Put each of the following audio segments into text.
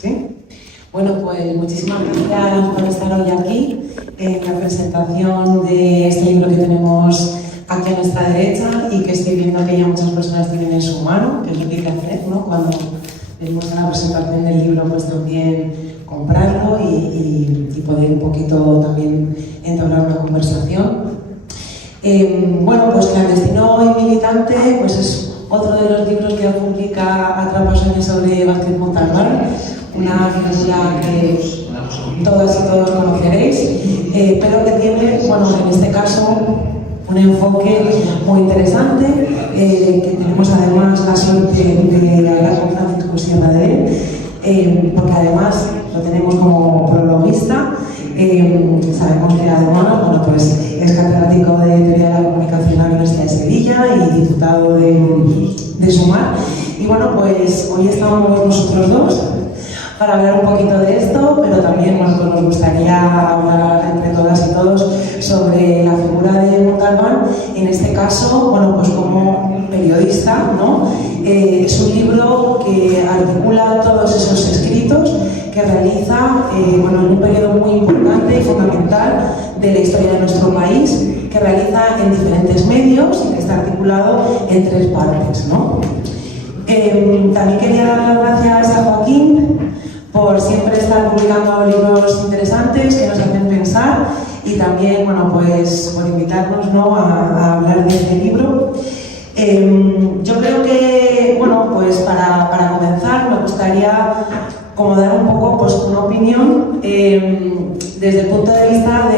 ¿Sí? Bueno, pues muchísimas gracias por estar hoy aquí en la presentación de este libro que tenemos aquí a nuestra derecha y que estoy viendo que ya muchas personas tienen en su mano, que es lo que hay que hacer, ¿no? Cuando venimos a la presentación del libro, pues también comprarlo y poder un poquito también entablar una conversación. Bueno, pues Clandestino y Militante pues es otro de los libros que publica Atrapasueños sobre Vázquez Montalbán, una figura que todas y todos conoceréis, pero que tiene, bueno, en este caso, un enfoque muy interesante, que tenemos además la suerte de hablar con Francisco Sierra de él, porque además lo tenemos como prologuista. Sabemos que además, bueno, pues es catedrático de Teoría de la Comunicación en la Universidad de Sevilla y diputado de Sumar. Y bueno, pues hoy estamos nosotros dos para hablar un poquito de esto, pero también, bueno, pues nos gustaría hablar entre todas y todos sobre la figura de Montalbán, en este caso, bueno, pues como periodista, ¿no? Es un libro que articula todos esos escritos que realiza, bueno, en un periodo muy importante y fundamental de la historia de nuestro país, que realiza en diferentes medios y que está articulado en 3 partes, ¿no? También quería dar las gracias a Joaquín por siempre estar publicando libros interesantes que nos hacen pensar y también, bueno, pues por invitarnos, ¿no?, a hablar de este libro. Yo creo que, bueno, pues para comenzar me gustaría como dar un poco, pues, una opinión desde el punto de vista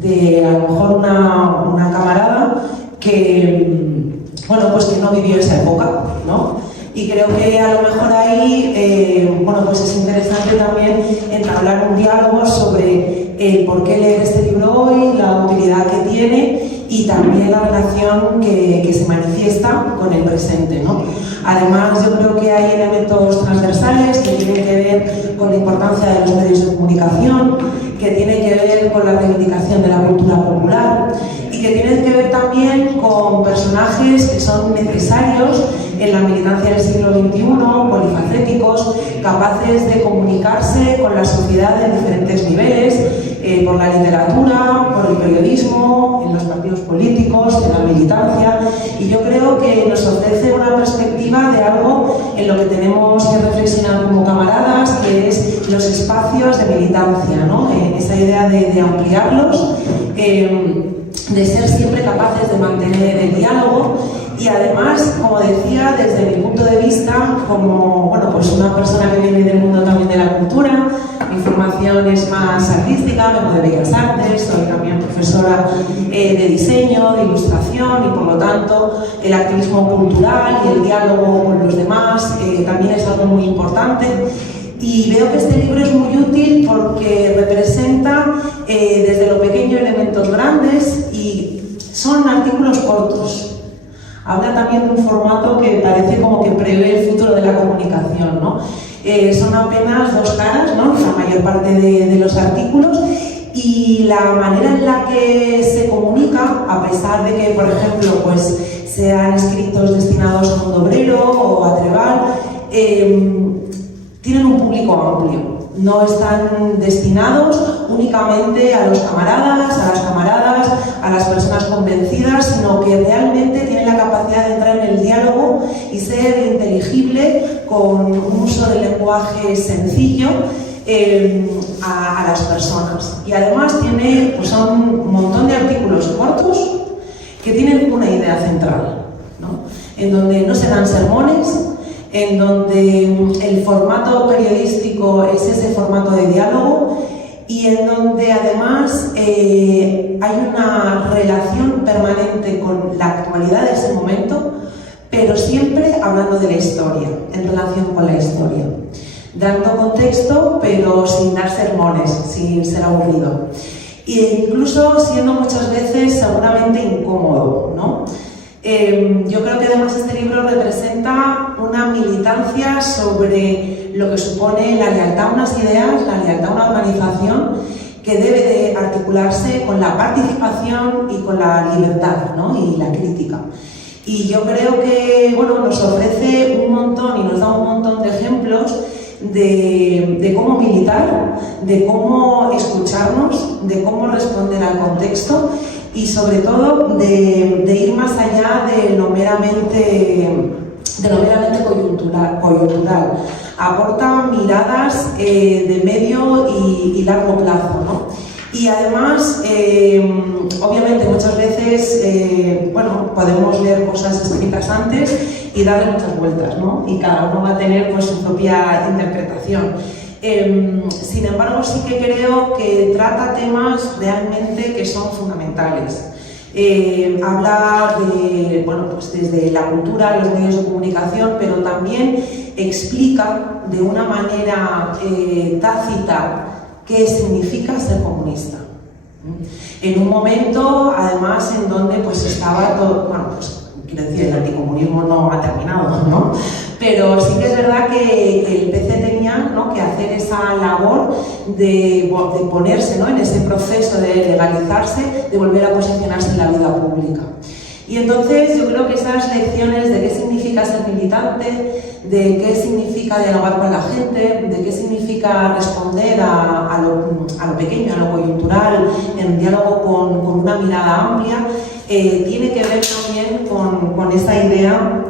de a lo mejor una camarada que, bueno, pues que no vivió esa época, ¿no? Y creo que a lo mejor ahí, bueno, pues es interesante también entablar un diálogo sobre el por qué leer este libro hoy, la utilidad que tiene y también la relación que se manifiesta con el presente, ¿no? Además, yo creo que hay elementos transversales que tienen que ver con la importancia de los medios de comunicación, que tienen que ver con la reivindicación de la cultura popular y que tienen que ver también con personajes que son necesarios en la militancia del siglo XXI, polifacéticos, capaces de comunicarse con la sociedad en diferentes niveles, por la literatura, por el periodismo, en los partidos políticos, en la militancia, y yo creo que nos ofrece una perspectiva de algo en lo que tenemos que reflexionar como camaradas, que es los espacios de militancia, ¿no? Esa idea de ampliarlos, de ser siempre capaces de mantener el diálogo y además, como decía, desde mi punto de vista, como, bueno, pues una persona que viene del mundo también de la cultura, mi formación es más artística, vengo de Bellas Artes, soy también profesora de diseño, de ilustración y por lo tanto el activismo cultural y el diálogo con los demás también es algo muy importante. Y veo que este libro es muy útil porque representa desde lo pequeño elementos grandes y son artículos cortos. Habla también de un formato que parece como que prevé el futuro de la comunicación, ¿no? Son apenas 2 caras, ¿no?, la mayor parte de los artículos, y la manera en la que se comunica, a pesar de que, por ejemplo, pues sean escritos destinados a Mundo Obrero o a Trebal, tienen un público amplio. No están destinados únicamente a los camaradas, a las camaradas, a las personas convencidas, sino que realmente tienen la capacidad de entrar en el diálogo y ser inteligible con un uso del lenguaje sencillo a las personas. Y además tiene, pues son un montón de artículos cortos que tienen una idea central, ¿no?, en donde no se dan sermones, en donde el formato periodístico es ese formato de diálogo y en donde además hay una relación permanente con la actualidad de ese momento, pero siempre hablando de la historia, en relación con la historia, dando contexto pero sin dar sermones, sin ser aburrido, e incluso siendo muchas veces seguramente incómodo, ¿no? Yo creo que además este libro representa una militancia sobre lo que supone la lealtad a unas ideas, la lealtad a una organización que debe de articularse con la participación y con la libertad, ¿no?, y la crítica. Y yo creo que, bueno, nos ofrece un montón y nos da un montón de ejemplos de cómo militar, de cómo escucharnos, de cómo responder al contexto y sobre todo de ir más allá de lo meramente coyuntural. Aporta miradas de medio y largo plazo, ¿no? Y además, obviamente muchas veces podemos leer cosas escritas antes y darle muchas vueltas, ¿no? Y cada uno va a tener pues, su propia interpretación. Sin embargo, sí que creo que trata temas realmente que son fundamentales. Habla de, pues desde la cultura, los medios de comunicación, pero también explica de una manera tácita qué significa ser comunista. En un momento, además, en donde pues estaba todo, quiero decir, el anticomunismo no ha terminado, ¿no? Pero sí que es verdad que el PC tenía, ¿no?, que hacer esa labor de ponerse, ¿no?, en ese proceso de legalizarse, de volver a posicionarse en la vida pública. Y entonces yo creo que esas lecciones de qué significa ser militante, de qué significa dialogar con la gente, de qué significa responder a lo pequeño, a lo coyuntural, en diálogo con una mirada amplia, tiene que ver también con esa idea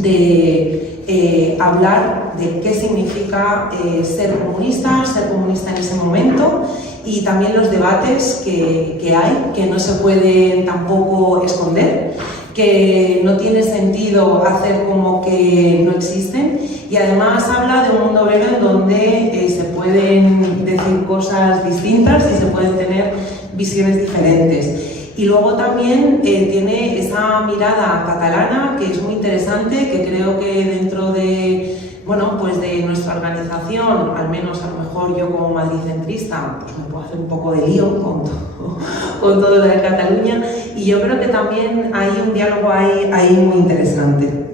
de hablar de qué significa ser comunista en ese momento y también los debates que hay, que no se pueden tampoco esconder, que no tiene sentido hacer como que no existen y además habla de un mundo obrero en donde se pueden decir cosas distintas y se pueden tener visiones diferentes. Y luego también tiene esa mirada catalana que es muy interesante, que creo que dentro de, de nuestra organización, al menos a lo mejor yo como madricentrista, pues me puedo hacer un poco de lío con todo lo de Cataluña y yo creo que también hay un diálogo ahí muy interesante.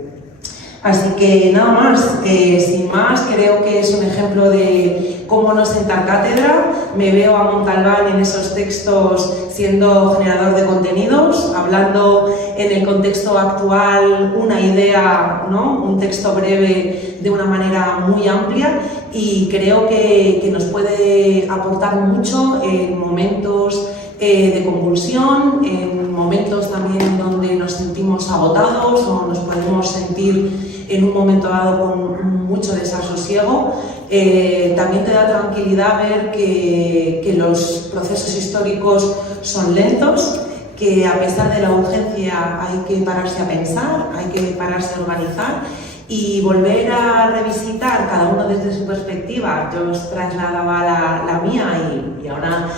Así que nada más, sin más, creo que es un ejemplo de cómo no sentar cátedra. Me veo a Montalbán en esos textos siendo generador de contenidos, hablando en el contexto actual una idea, ¿no?, un texto breve de una manera muy amplia y creo que nos puede aportar mucho en momentos de convulsión, en momentos también donde nos sentimos agotados o nos podemos sentir en un momento dado con mucho desasosiego. También te da tranquilidad ver que los procesos históricos son lentos, que a pesar de la urgencia hay que pararse a pensar, hay que pararse a organizar y volver a revisitar cada uno desde su perspectiva. Yo os trasladaba la mía y ahora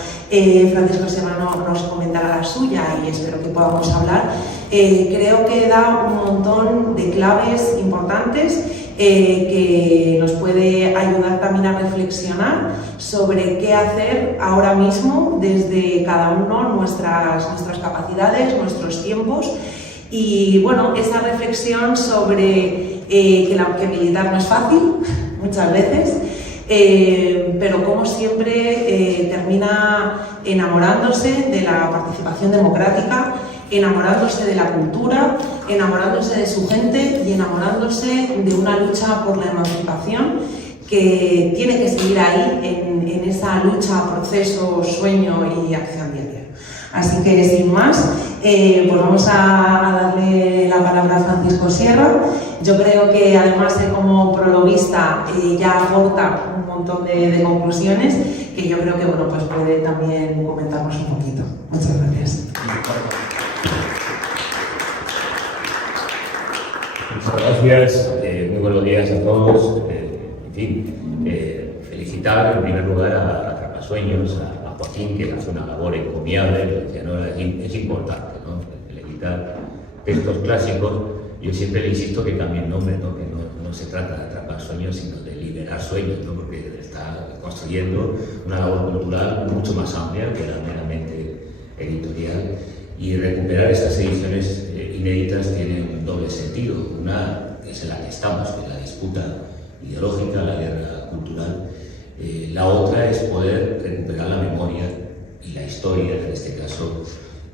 Francisco Serrano nos comentará la suya y espero que podamos hablar. Creo que da un montón de claves importantes que nos puede ayudar también a reflexionar sobre qué hacer ahora mismo desde cada uno, nuestras capacidades, nuestros tiempos y esa reflexión sobre que militar no es fácil muchas veces, pero como siempre termina enamorándose de la participación democrática, enamorándose de la cultura, enamorándose de su gente y enamorándose de una lucha por la emancipación que tiene que seguir ahí en esa lucha, proceso, sueño y acción diaria. Así que sin más, pues vamos a darle la palabra a Francisco Sierra. Yo creo que además de como prologuista ya aporta un montón de conclusiones que yo creo que pues puede también comentarnos un poquito. Muchas gracias. Muchas gracias, muy buenos días a todos. Felicitar en primer lugar a Atrapasueños, a Joaquín, que hace una labor encomiable, lo decía, ¿no? Es importante, ¿no?, felicitar textos clásicos. Yo siempre le insisto que cambie el nombre, ¿no?, que no se trata de atrapar sueños, sino de liberar sueños, ¿no?, porque está construyendo una labor cultural mucho más amplia que la meramente editorial. Y recuperar estas ediciones inéditas tiene un doble sentido. Una es en la que estamos, que es la disputa ideológica, la guerra cultural. La otra es poder recuperar la memoria y la historia, en este caso,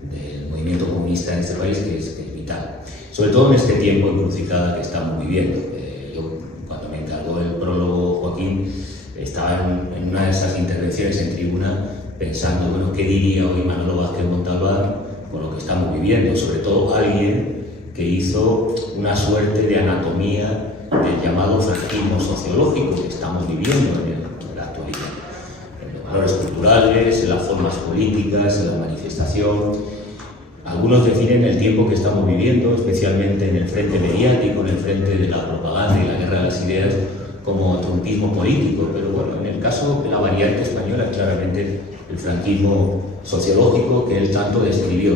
del movimiento comunista en este país, que es vital. Sobre todo en este tiempo encrucijada que estamos viviendo. Yo, cuando me encargó el prólogo Joaquín estaba en una de esas intervenciones en tribuna pensando, bueno, ¿qué diría hoy Manolo Vázquez Montalbán con lo que estamos viviendo? Sobre todo alguien que hizo una suerte de anatomía del llamado franquismo sociológico que estamos viviendo en la actualidad. En los valores culturales, en las formas políticas, en la manifestación. Algunos definen el tiempo que estamos viviendo, especialmente en el frente mediático, en el frente de la propaganda y la guerra de las ideas, como trumpismo político, pero bueno, en el caso de la variante española, claramente el franquismo sociológico que él tanto describió.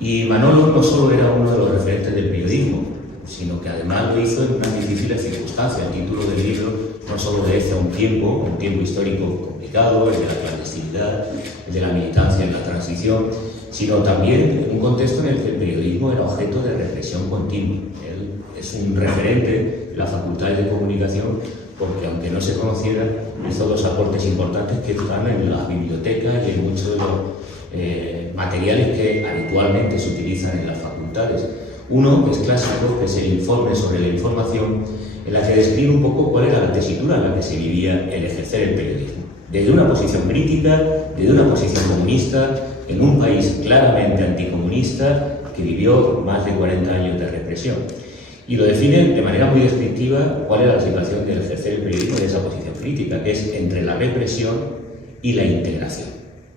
Y Manolo no solo era uno de los referentes del periodismo, sino que además lo hizo en unas difíciles circunstancias. El título del libro no solo obedece a un tiempo histórico complicado, el de la clandestinidad, el de la militancia en la transición, sino también en un contexto en el que el periodismo era objeto de represión continua. Él es un referente en las facultades de comunicación porque, aunque no se conociera, hizo dos aportes importantes que están en las bibliotecas y en muchos de los materiales que habitualmente se utilizan en las facultades. Uno, que es clásico, que es el informe sobre la información, en la que describe un poco cuál era la tesitura en la que se vivía el ejercer el periodismo. Desde una posición crítica, desde una posición comunista, en un país claramente anticomunista que vivió más de 40 años de represión. Y lo define de manera muy descriptiva cuál era la situación del ejercer el periodismo de esa posición crítica, que es entre la represión y la integración.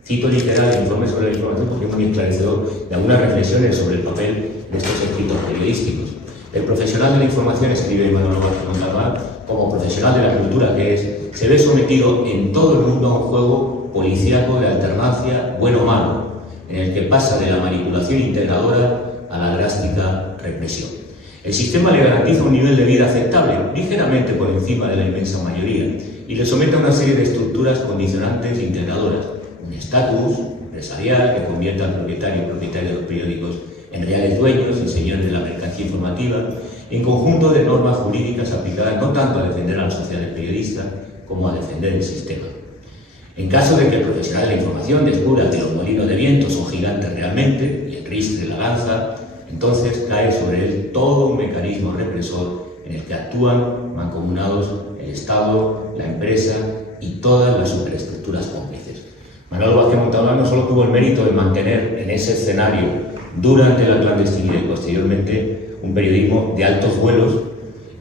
Cito literal el informe sobre la información porque es muy esclarecedor de algunas reflexiones sobre el papel de estos escritos periodísticos. El profesional de la información, escribe Manolo Vázquez Montalbán, como profesional de la cultura que es, se ve sometido en todo el mundo a un juego policíaco de alternancia bueno-malo, en el que pasa de la manipulación integradora a la drástica represión. El sistema le garantiza un nivel de vida aceptable, ligeramente por encima de la inmensa mayoría, y le somete a una serie de estructuras condicionantes e integradoras. Un estatus empresarial que convierte al propietario de los periódicos en reales dueños y señores de la mercancía informativa, en conjunto de normas jurídicas aplicadas no tanto a defender a la sociedad del periodista como a defender el sistema. En caso de que el profesional de la información descubra que los molinos de viento son gigantes realmente y el ristre la lanza, entonces cae sobre él todo un mecanismo represor en el que actúan mancomunados el Estado, la empresa y todas las superestructuras cómplices. Manolo Vázquez Montalbán no solo tuvo el mérito de mantener en ese escenario durante la clandestinidad y posteriormente un periodismo de altos vuelos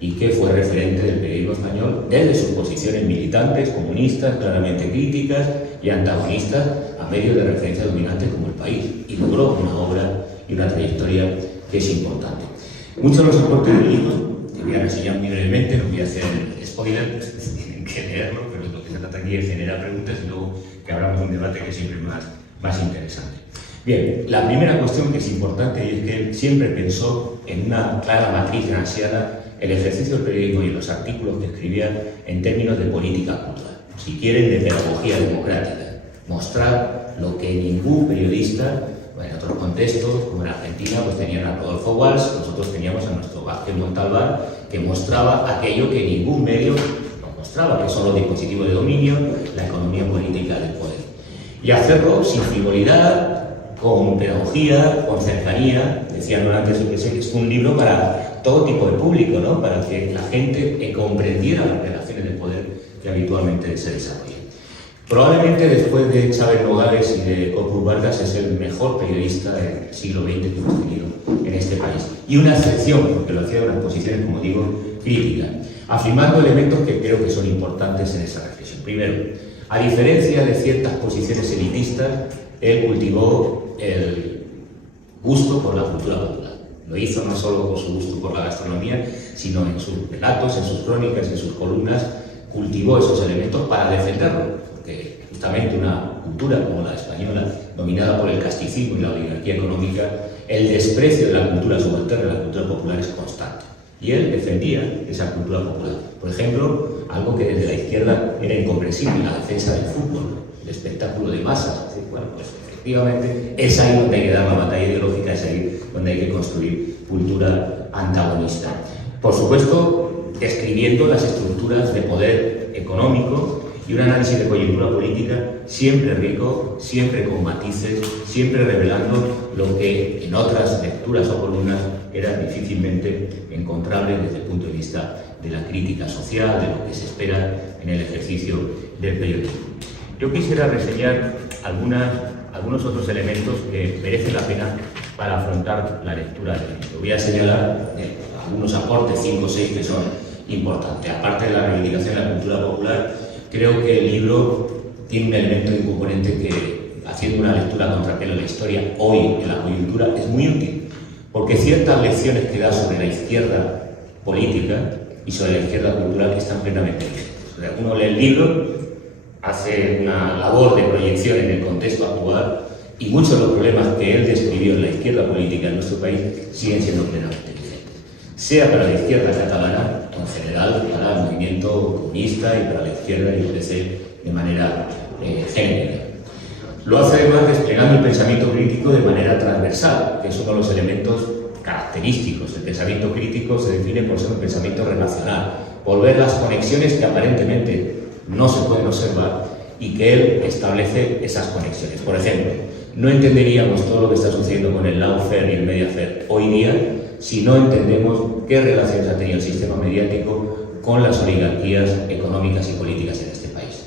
y que fue referente del periodismo español desde sus posiciones militantes, comunistas, claramente críticas y antagonistas a medios de referencia dominantes como El País, y logró una obra y una trayectoria que es importante. Muchos de los aportes del libro, que voy a reseñar muy brevemente, no voy a hacer spoiler, tienen que leerlo, pero lo que se trata aquí es generar preguntas y luego que abramos un debate que siempre es más interesante. Bien, la primera cuestión que es importante y es que él siempre pensó en una clara matriz gramsciana el ejercicio del periodismo y los artículos que escribía en términos de política cultural, si quieren de pedagogía democrática, mostrar lo que ningún periodista, en otros contextos, como en Argentina, pues tenían a Rodolfo Walsh, nosotros teníamos a nuestro Vázquez Montalbán, que mostraba aquello que ningún medio no mostraba, que son los dispositivos de dominio, la economía política del poder. Y hacerlo sin frivolidad, con pedagogía, con cercanía. Decían antes que es un libro para todo tipo de público, ¿no? Para que la gente comprendiera las relaciones de poder que habitualmente se desarrollan. Probablemente después de Chávez Nogales y de Cocus Vargas es el mejor periodista del siglo XX que hemos tenido en este país. Y una excepción, porque lo hacía en unas posiciones, como digo, críticas, afirmando elementos que creo que son importantes en esa reflexión. Primero, a diferencia de ciertas posiciones elitistas, él cultivó el gusto por la cultura popular. Lo hizo no solo por su gusto por la gastronomía, sino en sus relatos, en sus crónicas, en sus columnas, cultivó esos elementos para defenderlo, porque justamente una cultura como la española, dominada por el casticismo y la oligarquía económica, el desprecio de la cultura subalterna, de la cultura popular, es constante. Y él defendía esa cultura popular. Por ejemplo, algo que desde la izquierda era incomprensible, la defensa del fútbol, el espectáculo de masas. Así, bueno, pues efectivamente es ahí donde hay que dar la batalla ideológica, es ahí donde hay que construir cultura antagonista. Por supuesto, describiendo las estructuras de poder económico y un análisis de coyuntura política siempre rico, siempre con matices, siempre revelando lo que en otras lecturas o columnas eran difícilmente encontrables desde el punto de vista de la crítica social, de lo que se espera en el ejercicio del periodismo. Yo quisiera reseñar algunos otros elementos que merecen la pena para afrontar la lectura del libro. Voy a señalar algunos aportes, 5 o 6, que son importantes. Aparte de la reivindicación de la cultura popular, creo que el libro tiene un elemento y un componente que, haciendo una lectura contrapelo de la historia hoy en la coyuntura, es muy útil, porque ciertas lecciones que da sobre la izquierda política y sobre la izquierda cultural están plenamente vigentes. O sea, uno lee el libro, hace una labor de proyección en el contexto actual y muchos de los problemas que él describió en la izquierda política en nuestro país siguen siendo plenamente vigentes. Sea para la izquierda catalana, o en general para el movimiento comunista y para la izquierda y el PC de manera genérica. Lo hace además desplegando el pensamiento crítico de manera transversal, que es uno de los elementos característicos. El pensamiento crítico se define por ser un pensamiento relacional, por ver las conexiones que aparentemente no se pueden observar y que él establece esas conexiones. Por ejemplo, no entenderíamos todo lo que está sucediendo con el lawfare y el mediafare hoy día si no entendemos qué relaciones ha tenido el sistema mediático con las oligarquías económicas y políticas en este país.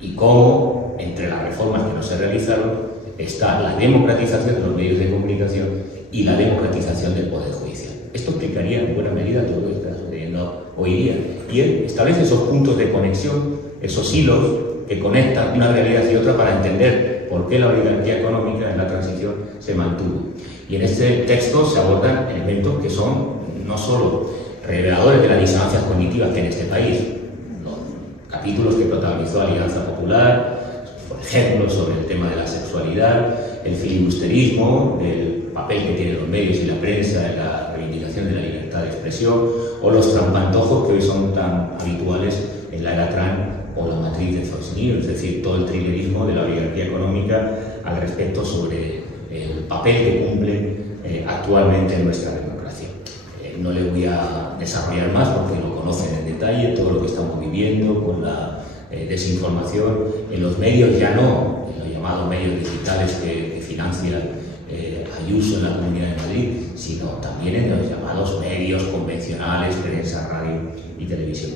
Y cómo, entre las reformas que no se realizaron, está la democratización de los medios de comunicación y la democratización del Poder Judicial. Esto explicaría en buena medida todo lo que está sucediendo hoy día. Y él establece esos puntos de conexión, esos hilos que conectan una realidad y otra para entender por qué la oligarquía económica en la transición se mantuvo. Y en este texto se abordan elementos que son no solo reveladores de las disonancias cognitivas que hay en este país, los capítulos que protagonizó Alianza Popular, por ejemplo, sobre el tema de la sexualidad, el filibusterismo, el papel que tienen los medios y la prensa en la reivindicación de la libertad de expresión, o los trampantojos que hoy son tan habituales en la era Trump o la matriz de Fox News, es decir, todo el thrillerismo de la oligarquía económica al respecto sobre el papel que cumple actualmente en nuestra democracia. No le voy a desarrollar más porque lo conocen en detalle, todo lo que estamos viviendo con la desinformación en los medios, ya no en los llamados medios digitales que financia Ayuso en la Comunidad de Madrid, sino también en los llamados medios convencionales, prensa, radio y televisión.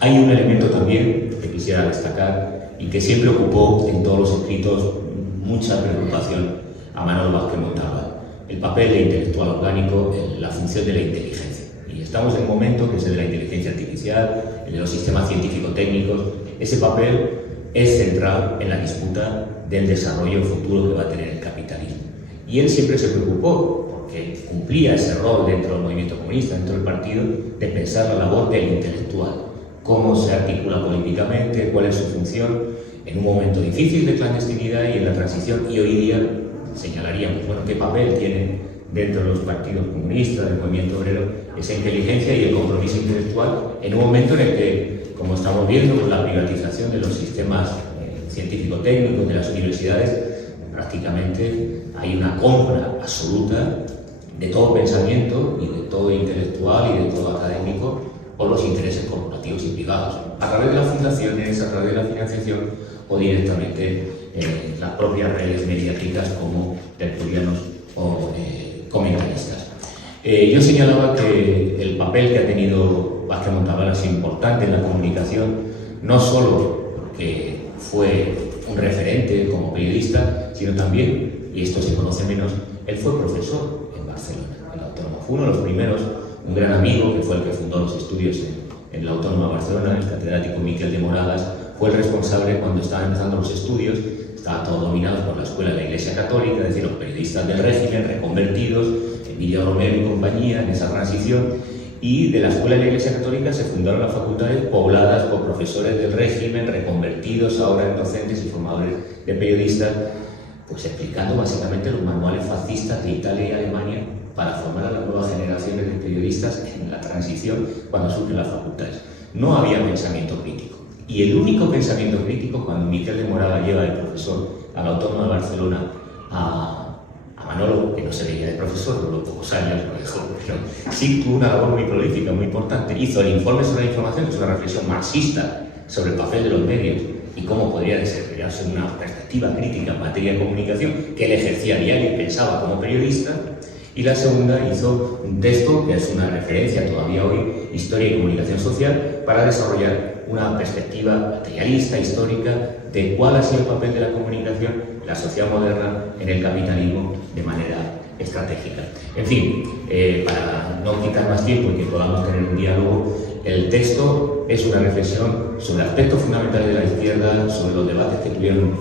Hay un elemento también que quisiera destacar y que siempre ocupó en todos los escritos mucha preocupación a Manolo Vázquez Montalbán: el papel del intelectual orgánico en la función de la inteligencia. Y estamos en un momento que es el de la inteligencia artificial, el de los sistemas científico-técnicos. Ese papel es central en la disputa del desarrollo futuro que va a tener el capitalismo. Y él siempre se preocupó, porque cumplía ese rol dentro del movimiento comunista, dentro del partido, de pensar la labor del intelectual, cómo se articula políticamente, cuál es su función en un momento difícil de clandestinidad y en la transición. Y hoy día señalaríamos, bueno, qué papel tiene dentro de los partidos comunistas, del movimiento obrero, esa inteligencia y el compromiso intelectual en un momento en el que, como estamos viendo con la privatización de los sistemas científico-técnicos de las universidades, prácticamente hay una compra absoluta de todo pensamiento y de todo intelectual y de todo académico por los intereses corporativos y privados, a través de las fundaciones, a través de la financiación o directamente las propias redes mediáticas como tertulianos o comentaristas. Yo señalaba que el papel que ha tenido Vázquez Montalbán ha sido importante en la comunicación, no solo porque fue un referente como periodista, sino también, y esto se conoce menos, él fue profesor en Barcelona, en la Autónoma. Fue uno de los primeros, un gran amigo, que fue el que fundó los estudios en la Autónoma de Barcelona, el catedrático Miquel de Moragas, fue el responsable cuando estaban empezando los estudios. Estaba todo dominado por la escuela de la Iglesia Católica, es decir, los periodistas del régimen reconvertidos, Emilio Romero y compañía, en esa transición, y de la escuela de la Iglesia Católica se fundaron las facultades pobladas por profesores del régimen, reconvertidos ahora en docentes y formadores de periodistas, pues explicando básicamente los manuales fascistas de Italia y Alemania para formar a las nuevas generaciones de periodistas en la transición cuando surgen las facultades. No había pensamiento crítico. Y el único pensamiento crítico, cuando Miquel de Moraga lleva de profesor a la Autónoma de Barcelona a Manolo, que no se veía de profesor, por los pocos años lo dejó, pero sí tuvo una labor muy prolífica, muy importante. Hizo el informe sobre la información, que es una reflexión marxista sobre el papel de los medios y cómo podría desarrollarse una perspectiva crítica en materia de comunicación, que él ejercía a diario y pensaba como periodista. Y la segunda hizo un texto que es una referencia todavía hoy, Historia y Comunicación Social, para desarrollar una perspectiva materialista, histórica, de cuál ha sido el papel de la comunicación en la sociedad moderna, en el capitalismo, de manera estratégica. En fin, para no quitar más tiempo y que podamos tener un diálogo, el texto es una reflexión sobre aspectos fundamentales de la izquierda, sobre los debates que tuvieron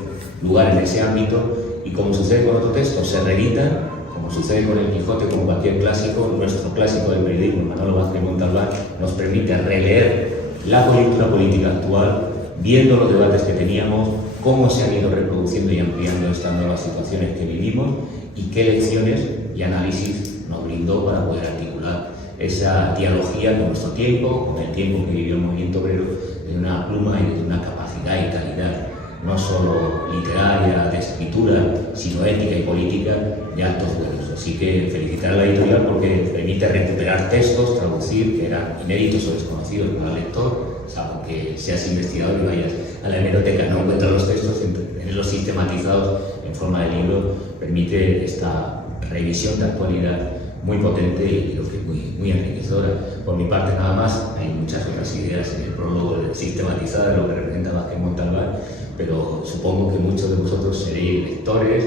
lugar en ese ámbito, y como sucede con otro texto, se reeditan, como sucede con El Quijote, como cualquier clásico. Nuestro clásico del periodismo, Manolo Vázquez Montalbán, nos permite releer la coyuntura política actual, viendo los debates que teníamos, cómo se han ido reproduciendo y ampliando estas nuevas situaciones que vivimos y qué lecciones y análisis nos brindó para poder articular esa dialogía con nuestro tiempo, con el tiempo que vivió el movimiento obrero, de una pluma y de una capacidad y calidad no solo literaria, de escritura, sino ética y política de altos vuelos. Así que felicitar a la editorial porque permite recuperar textos, traducir, que eran inéditos o desconocidos para el lector, salvo que seas investigador y vayas a la hemeroteca, no encuentras los textos, tenerlos sistematizados en forma de libro, permite esta revisión de actualidad muy potente y creo que muy enriquecedora. Por mi parte nada más, hay muchas otras ideas en el prólogo sistematizadas de lo que representa Vázquez Montalbán, pero supongo que muchos de vosotros seréis lectores,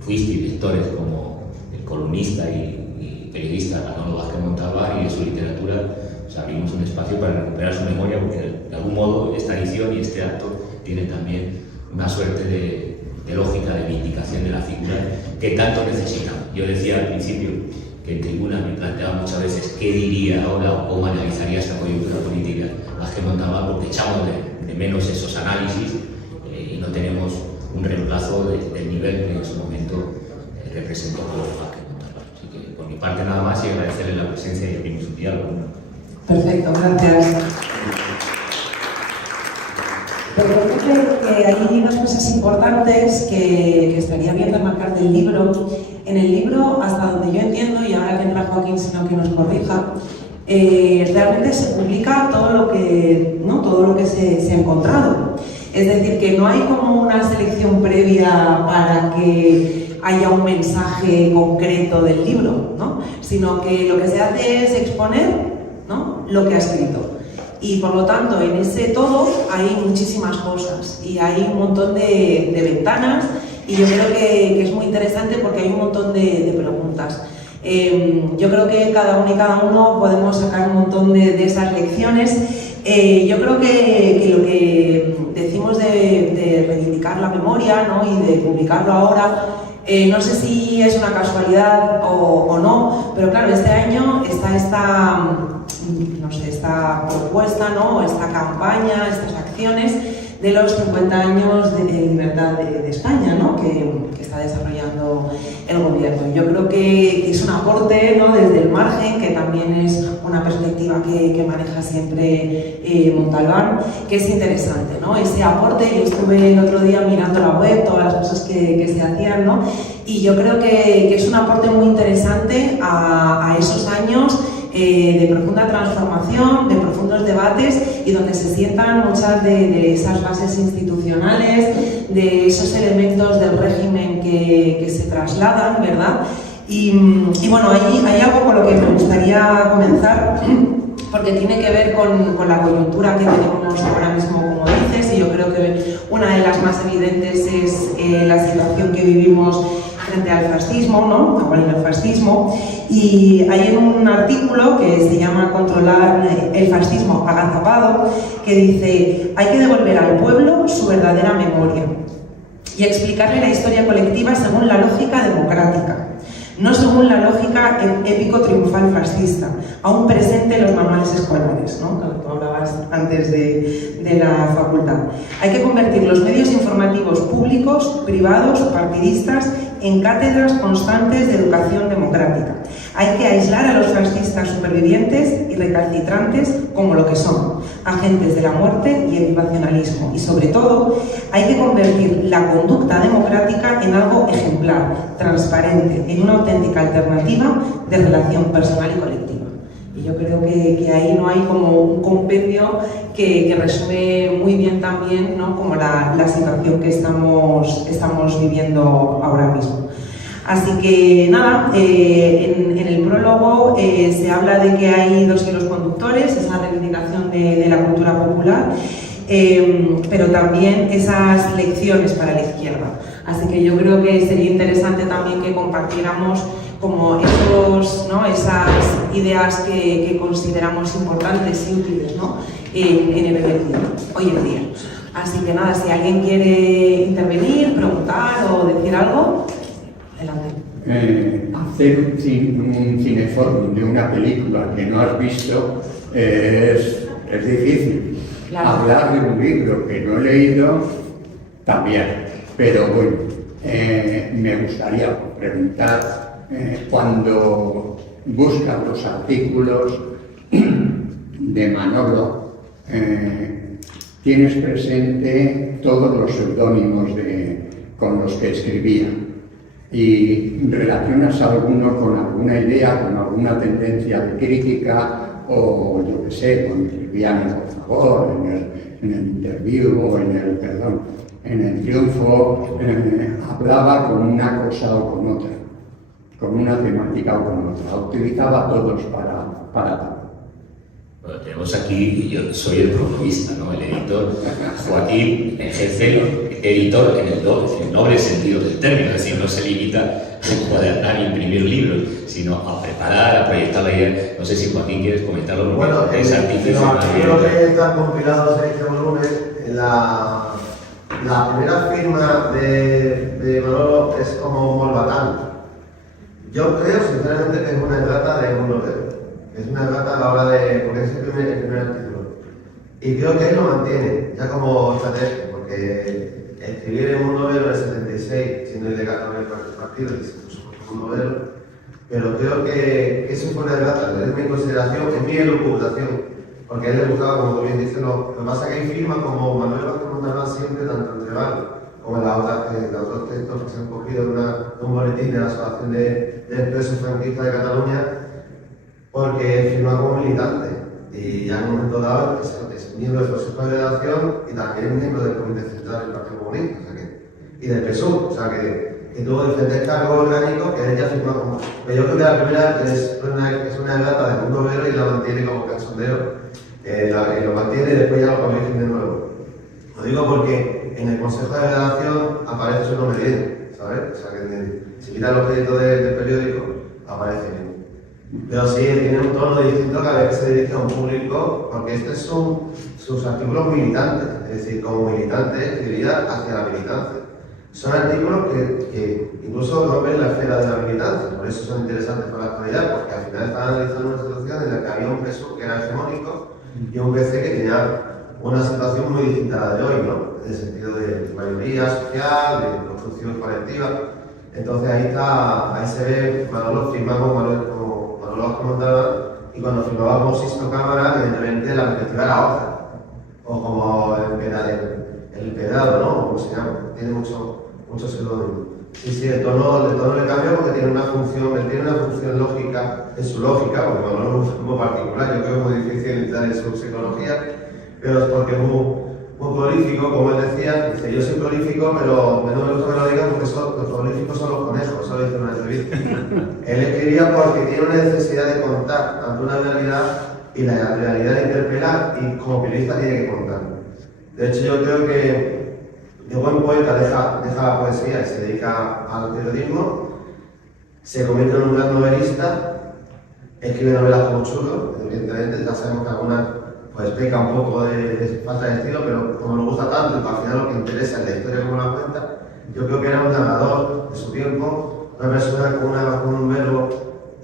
fuisteis lectores como el columnista y periodista Manolo Vázquez Montalbán, y de su literatura pues abrimos un espacio para recuperar su memoria, porque de algún modo esta edición y este acto tiene también una suerte de lógica de vindicación de la figura que tanto necesitamos. Yo decía al principio que en tribuna me planteaba muchas veces qué diría ahora o cómo analizaría esta coyuntura política Vázquez Montalbán, porque echamos de menos esos análisis y no tenemos un reemplazo del nivel que en su momento representó Vázquez Montalbán. Así que por mi parte nada más y agradecerle la presencia y abrimos un diálogo. Perfecto, gracias. Pero creo que hay unas cosas importantes que estaría bien remarcar del libro. En el libro, hasta donde yo entiendo, y ahora que entra Joaquín, sino que nos corrija, realmente se publica todo lo que se ha encontrado. Es decir, que no hay como una selección previa para que haya un mensaje concreto del libro, ¿no? Sino que lo que se hace es exponer, ¿no?, lo que ha escrito. Y por lo tanto, en ese todo hay muchísimas cosas y hay un montón de ventanas, y yo creo que es muy interesante porque hay un montón de preguntas. Yo creo que cada uno y cada uno podemos sacar un montón de esas lecciones. Yo creo que lo que decimos de reivindicar la memoria, ¿no?, y de publicarlo ahora, no sé si es una casualidad o no, pero claro, este año está esta propuesta, ¿no?, esta campaña, estas acciones de los 50 años de libertad de España, ¿no?, que está desarrollando el gobierno. Yo creo que es un aporte, ¿no?, desde el margen, que también es una perspectiva que maneja siempre Montalbán, que es interesante, ¿no? Ese aporte. Yo estuve el otro día mirando la web, todas las cosas que se hacían, ¿no?, y yo creo que es un aporte muy interesante a esos años de profunda transformación, de profundos debates, y donde se sientan muchas de esas bases institucionales, de esos elementos del régimen que se trasladan, ¿verdad? Y bueno, hay algo con lo que me gustaría comenzar, porque tiene que ver con la coyuntura que tenemos ahora mismo, como dices, y yo creo que una de las más evidentes es la situación que vivimos frente al fascismo, ¿no?, o al fascismo. Y hay un artículo que se llama Controlar el fascismo agazapado, que dice: hay que devolver al pueblo su verdadera memoria y explicarle la historia colectiva según la lógica democrática, no según la lógica épico-triunfal fascista, aún presente en los manuales escolares, ¿no?, que tú hablabas antes de la facultad. Hay que convertir los medios informativos públicos, privados, partidistas, en cátedras constantes de educación democrática. Hay que aislar a los fascistas supervivientes y recalcitrantes como lo que son, agentes de la muerte y el irracionalismo. Y sobre todo, hay que convertir la conducta democrática en algo ejemplar, transparente, en una auténtica alternativa de relación personal y colectiva. Y yo creo que ahí no hay como un compendio que resume muy bien también, ¿no?, como la situación que estamos viviendo ahora mismo. Así que nada, en el prólogo se habla de que hay dos hilos conductores, esa reivindicación de la cultura popular, pero también esas lecciones para la izquierda. Así que yo creo que sería interesante también que compartiéramos como esas ideas que consideramos importantes y útiles, ¿no? Hoy en día. Así que nada, si alguien quiere intervenir, preguntar o decir algo, adelante. Hacer un cineforum de una película que no has visto es difícil. Claro. Hablar de un libro que no he leído también. Pero bueno, me gustaría preguntar, cuando buscas los artículos de Manolo, tienes presente todos los seudónimos con los que escribía y relacionas alguno con alguna idea, con alguna tendencia de crítica o yo qué sé, cuando escribían en Por Favor, en el Interview o en el Triunfo, hablaba con una cosa o con otra, con una temática o con otra, utilizaba todos para Bueno, tenemos aquí, yo soy el promovista, ¿no? El editor. Joaquín ejerce editor en el noble sentido del término, es decir, no se limita a encuadernar e imprimir libros, sino a preparar, a proyectar la idea. No sé si Joaquín quieres comentarlo, porque bueno, es artífice. Creo que están compilados en este volumen. La primera firma de Manolo es como Molbatán. Yo creo, sinceramente, que es una errata de un novelo. Es una errata a la hora de... porque es el primer artículo. Y creo que él lo mantiene, ya como estrategia, porque escribir en un novelo en el 76, siendo ilegal con el partido, que se puso como un novelo, pero creo que eso fue una errata, es mi consideración, es mi elucubración, porque a él le gustaba, como tú bien dices, lo que pasa es que hay firmas como Manuel Vázquez Montalbán siempre, tanto en Trebal como en los otros textos que se han cogido de un boletín de la Asociación de Presos Franquistas de Cataluña, porque firma como militante y ya en un momento dado es miembro del Consejo de Redacción y también miembro del Comité Central del Partido Comunista, o sea y del PSUV, o sea que tuvo diferentes cargos orgánicos que ella firma como... Pero yo creo que la primera es una errata de un novelo y la mantiene como cachondeo, lo mantiene y después ya lo corrigen de nuevo. Lo digo porque en el Consejo de Redacción aparece su nombre bien, ¿sabes? O sea que si quitas los créditos del periódico, aparece bien. Pero sí, tiene un tono distinto cada vez que se dirige a un público, porque estos son sus artículos militantes, es decir, como militante escribiría hacia la militancia. Son artículos que incluso rompen la esfera de la militancia, por eso son interesantes para la actualidad, porque al final están analizando una situación en la que había un PSOE que era hegemónico y un PC que tenía una situación muy distinta a la de hoy, ¿no? En el sentido de mayoría social, de construcción colectiva. Entonces ahí se ve, Manolo firmamos como Manolo Vázquez Montalbán, y cuando firmábamos Sisto Cámara, evidentemente la perspectiva era otra. O como el pedrado, ¿no? Como se llama, tiene mucho seudónimo. Sí, el tono le cambia porque tiene una función lógica, en su lógica, porque Manolo es un poco particular, yo creo que es muy difícil entrar en su psicología, pero es porque es muy prolífico, como él decía, dice, yo soy prolífico, pero no me gusta que lo digan porque los prolíficos son los conejos, eso lo dice en una entrevista. Él escribía porque tiene una necesidad de contar ante una realidad y la realidad de interpelar y como periodista tiene que contar. De hecho, yo creo que de buen poeta deja la poesía y se dedica al periodismo, se convierte en un gran novelista, escribe novelas como Chulo, evidentemente, ya sabemos que algunas pues peca un poco de falta de estilo, pero como nos gusta tanto y al final lo que interesa es la historia como la cuenta, yo creo que era un narrador de su tiempo, una persona con un verbo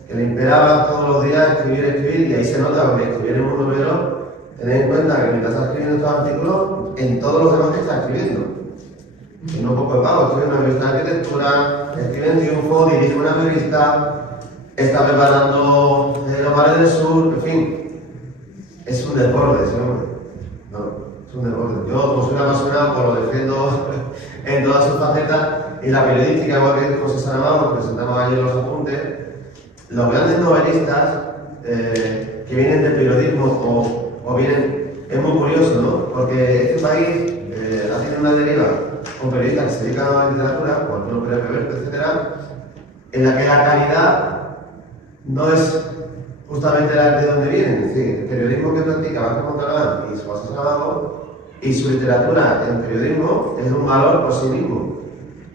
que le imperaba todos los días escribir, y ahí se nota, porque escribir en un novelo, tened en cuenta que mientras estás escribiendo estos artículos, en todos los demás que estás escribiendo. Y no poco de pago, escribe una revista de arquitectura, escribe en Triunfo, dirige una revista, está preparando los bares del sur, en fin. Es un deporte, ese hombre. No, es un deporte. Yo, como soy un apasionado, pues lo defiendo en todas sus facetas. Y la periodística, igual que José Saramago, que presentamos ayer los apuntes, los grandes novelistas que vienen del periodismo o vienen... Es muy curioso, ¿no? Porque este país ha tenido una deriva con periodistas que se dedican a la literatura, como Arturo Pérez Reverte, etc., en la que la calidad no es justamente de donde viene. Es decir, el periodismo que practica Vázquez Montalbán y José Saramago y su literatura en periodismo es un valor por sí mismo.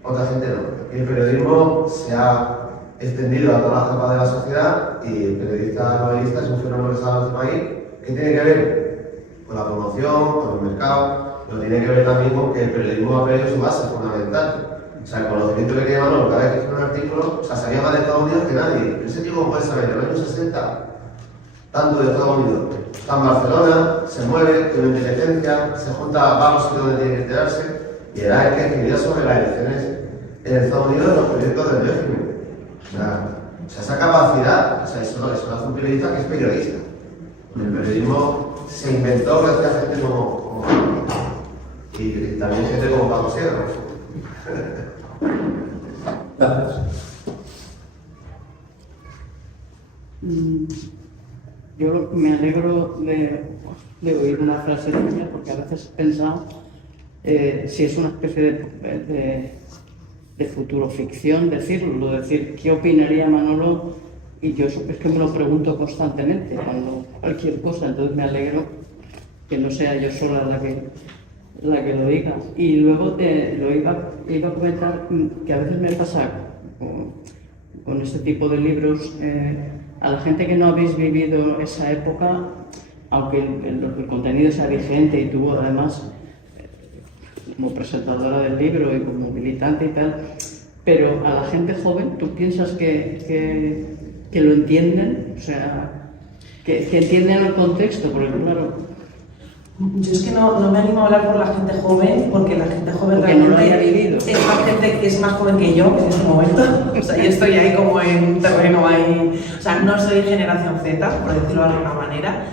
Otra gente no. El periodismo se ha extendido a todas las capas de la sociedad y el periodista novelista es un fenómeno que se ha dado en este país que tiene que ver con la promoción, con el mercado, pero tiene que ver también con que el periodismo ha perdido su base fundamental. O sea, el conocimiento que tiene Manolo, cada vez que escribe un artículo, o sea, sabía más de Estados Unidos que nadie. Ese tipo puede saber en los años 60, tanto de Estados Unidos. Está en Barcelona, se mueve, tiene una inteligencia, se junta, va a los sitios donde tiene que enterarse, y era el que escribía sobre las elecciones en Estados Unidos de los periódicos del régimen. O sea, esa capacidad, o sea, eso lo hace un periodista que es periodista. El periodismo se inventó gracias a gente como y también gente como Paco Sierra. Gracias. Yo me alegro de oír una frase de ella, porque a veces he pensado si es una especie de futuro ficción decirlo, decir qué opinaría Manolo, y yo es que me lo pregunto constantemente cuando cualquier cosa, entonces me alegro que no sea yo sola la que lo diga. Y luego iba a comentar que a veces me pasa con este tipo de libros, a la gente que no habéis vivido esa época, aunque el contenido sea vigente y tuvo además como presentadora del libro y como militante y tal, pero a la gente joven, ¿tú piensas que lo entienden? O sea, que entienden el contexto, porque claro... Yo es que no me animo a hablar por la gente joven, porque la gente joven porque realmente no lo haya vivido. es más gente que es más joven que yo en este momento. O sea, yo estoy ahí como en un terreno ahí... O sea, no soy generación Z, por decirlo de alguna manera.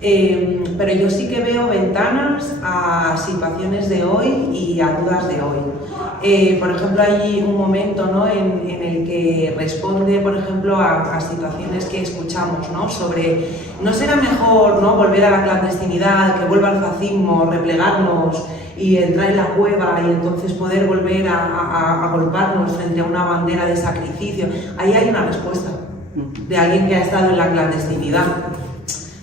Pero yo sí que veo ventanas a situaciones de hoy y a dudas de hoy. Por ejemplo, hay un momento, ¿no?, en el que responde, por ejemplo, a situaciones que escuchamos, ¿no?, sobre ¿no será mejor, ¿no?, volver a la clandestinidad, que vuelva el fascismo, replegarnos y entrar en la cueva y entonces poder volver a agolparnos frente a una bandera de sacrificio? Ahí hay una respuesta de alguien que ha estado en la clandestinidad.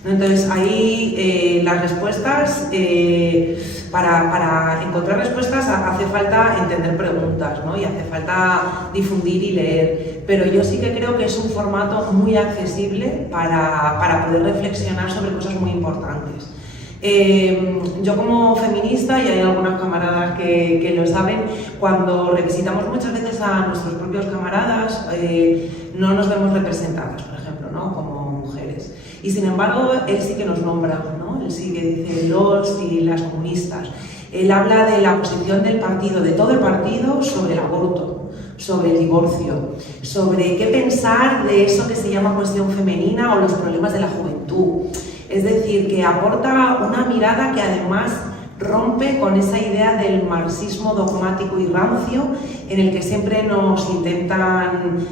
Entonces ahí las respuestas, para encontrar respuestas hace falta entender preguntas, ¿no?, y hace falta difundir y leer, pero yo sí que creo que es un formato muy accesible para poder reflexionar sobre cosas muy importantes. Yo como feminista, y hay algunas camaradas que lo saben, cuando revisitamos muchas veces a nuestros propios camaradas, no nos vemos representadas, por ejemplo, ¿no?, como mujeres. Y sin embargo, él sí que nos nombra, ¿no? Él sí que dice los y las comunistas. Él habla de la posición del partido, de todo el partido, sobre el aborto, sobre el divorcio, sobre qué pensar de eso que se llama cuestión femenina o los problemas de la juventud. Es decir, que aporta una mirada que además rompe con esa idea del marxismo dogmático y rancio en el que siempre nos intentan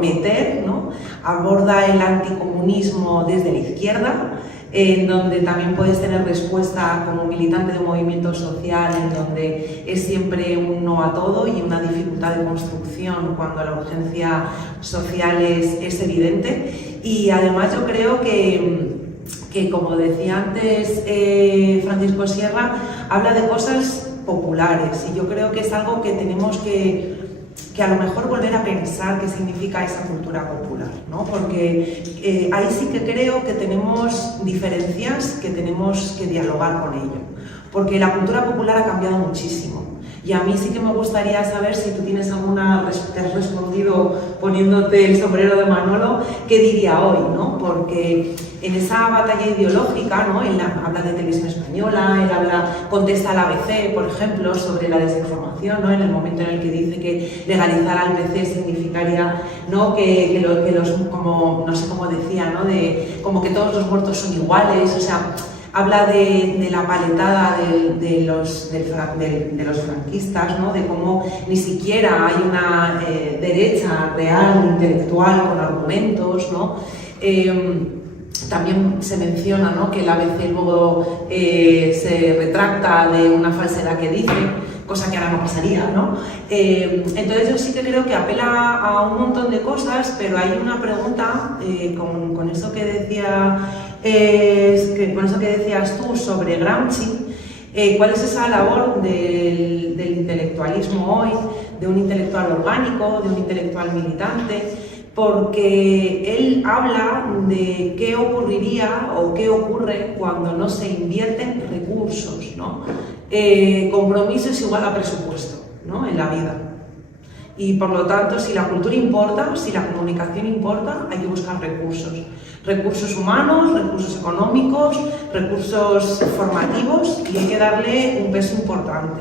meter, ¿no? Aborda el anticomunismo desde la izquierda, en donde también puedes tener respuesta como militante de un movimiento social, en donde es siempre un no a todo y una dificultad de construcción cuando la urgencia social es evidente. Y además yo creo que como decía antes Francisco Sierra, habla de cosas populares, y yo creo que es algo que tenemos que a lo mejor volver a pensar qué significa esa cultura popular, ¿no? Porque ahí sí que creo que tenemos diferencias que tenemos que dialogar con ello, porque la cultura popular ha cambiado muchísimo. Y a mí sí que me gustaría saber si tú tienes alguna, te has respondido poniéndote el sombrero de Manolo, ¿qué diría hoy, ¿no? Porque en esa batalla ideológica, ¿no?, él habla de Televisión Española, él contesta al ABC, por ejemplo, sobre la desinformación, ¿no?, en el momento en el que dice que legalizar al PC significaría, ¿no?, que los, como, no sé cómo decía, ¿no?, como que todos los muertos son iguales, o sea, habla de la paletada de los franquistas, ¿no?, de cómo ni siquiera hay una derecha real, intelectual, con argumentos, ¿no? También se menciona, ¿no?, que el ABC luego se retracta de una falsedad que dice, cosa que ahora no pasaría, ¿no? Entonces yo sí que creo que apela a un montón de cosas, pero hay una pregunta con eso que decías tú sobre Gramsci. ¿Cuál es esa labor del intelectualismo hoy, de un intelectual orgánico, de un intelectual militante? Porque él habla de qué ocurriría o qué ocurre cuando no se invierten recursos, ¿no? Compromiso es igual a presupuesto, ¿no? En la vida. Y por lo tanto, si la cultura importa, si la comunicación importa, hay que buscar recursos. Recursos humanos, recursos económicos, recursos formativos, y hay que darle un peso importante.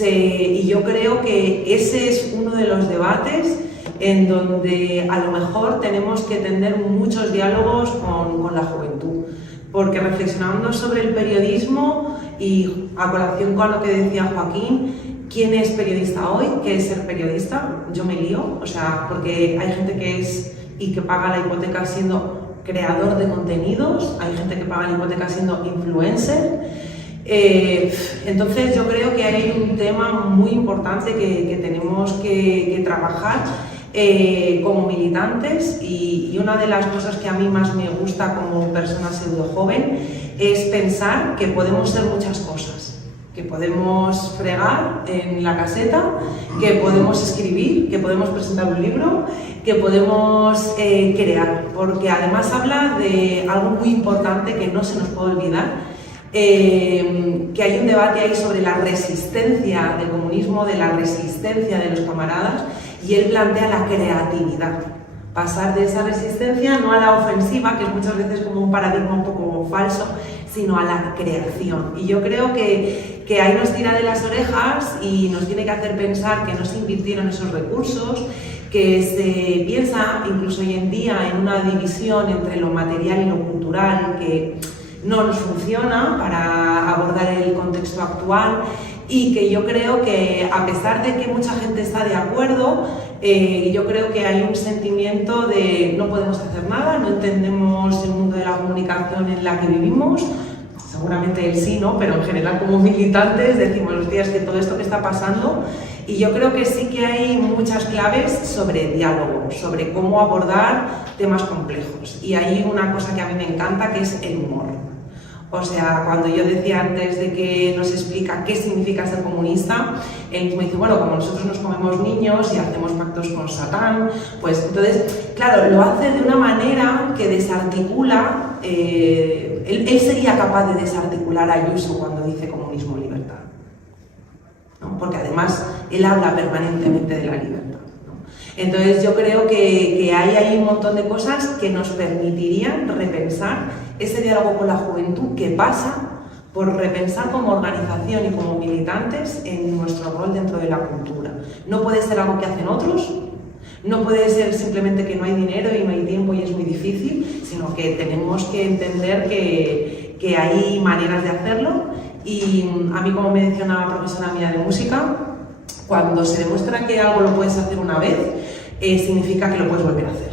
Y yo creo que ese es uno de los debates en donde a lo mejor tenemos que tener muchos diálogos con la juventud. Porque reflexionando sobre el periodismo y a colación con lo que decía Joaquín, ¿quién es periodista hoy? ¿Qué es ser periodista? Yo me lío, o sea, porque hay gente que es y que paga la hipoteca siendo creador de contenidos, hay gente que paga la hipoteca siendo influencer. Entonces yo creo que hay un tema muy importante que tenemos que trabajar como militantes, y una de las cosas que a mí más me gusta como persona pseudo joven es pensar que podemos ser muchas cosas, que podemos fregar en la caseta, que podemos escribir, que podemos presentar un libro, que podemos crear, porque además habla de algo muy importante que no se nos puede olvidar, que hay un debate ahí sobre la resistencia del comunismo, de la resistencia de los camaradas, y él plantea la creatividad, pasar de esa resistencia no a la ofensiva, que es muchas veces como un paradigma un poco falso, sino a la creación. Y yo creo que ahí nos tira de las orejas y nos tiene que hacer pensar que no se invirtieron esos recursos, que se piensa incluso hoy en día en una división entre lo material y lo cultural que no nos funciona para abordar el contexto actual, y que yo creo que a pesar de que mucha gente está de acuerdo, yo creo que hay un sentimiento de no podemos hacer nada, no entendemos el mundo de la comunicación en la que vivimos. Seguramente él sí, ¿no? Pero en general como militantes decimos, hostia, es que todo esto que está pasando. Y yo creo que sí que hay muchas claves sobre diálogo, sobre cómo abordar temas complejos. Y hay una cosa que a mí me encanta, que es el humor. O sea, cuando yo decía antes de que nos explica qué significa ser comunista, él mismo dice, bueno, como nosotros nos comemos niños y hacemos pactos con Satán, pues entonces, claro, lo hace de una manera que desarticula, él sería capaz de desarticular a Ayuso cuando dice comunismo libertad, ¿no? Porque además él habla permanentemente de la libertad, ¿no? Entonces yo creo que hay un montón de cosas que nos permitirían repensar ese diálogo con la juventud, que pasa por repensar como organización y como militantes en nuestro rol dentro de la cultura. No puede ser algo que hacen otros, no puede ser simplemente que no hay dinero y no hay tiempo y es muy difícil, sino que tenemos que entender que hay maneras de hacerlo. Y a mí, como me decía una profesora mía de música, cuando se demuestra que algo lo puedes hacer una vez, significa que lo puedes volver a hacer.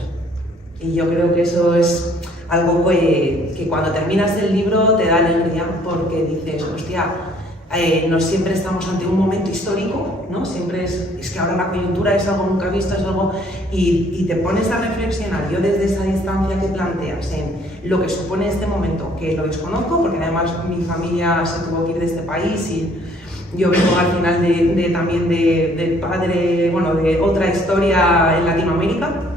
Y yo creo que eso es algo que cuando terminas el libro te da alegría, porque dices, hostia, no siempre estamos ante un momento histórico, ¿no? Siempre es que ahora la coyuntura es algo nunca visto, es algo, y te pones a reflexionar. Yo desde esa distancia que planteas en lo que supone este momento, que lo desconozco, porque además mi familia se tuvo que ir de este país y yo vengo al final también del padre, bueno, de otra historia en Latinoamérica,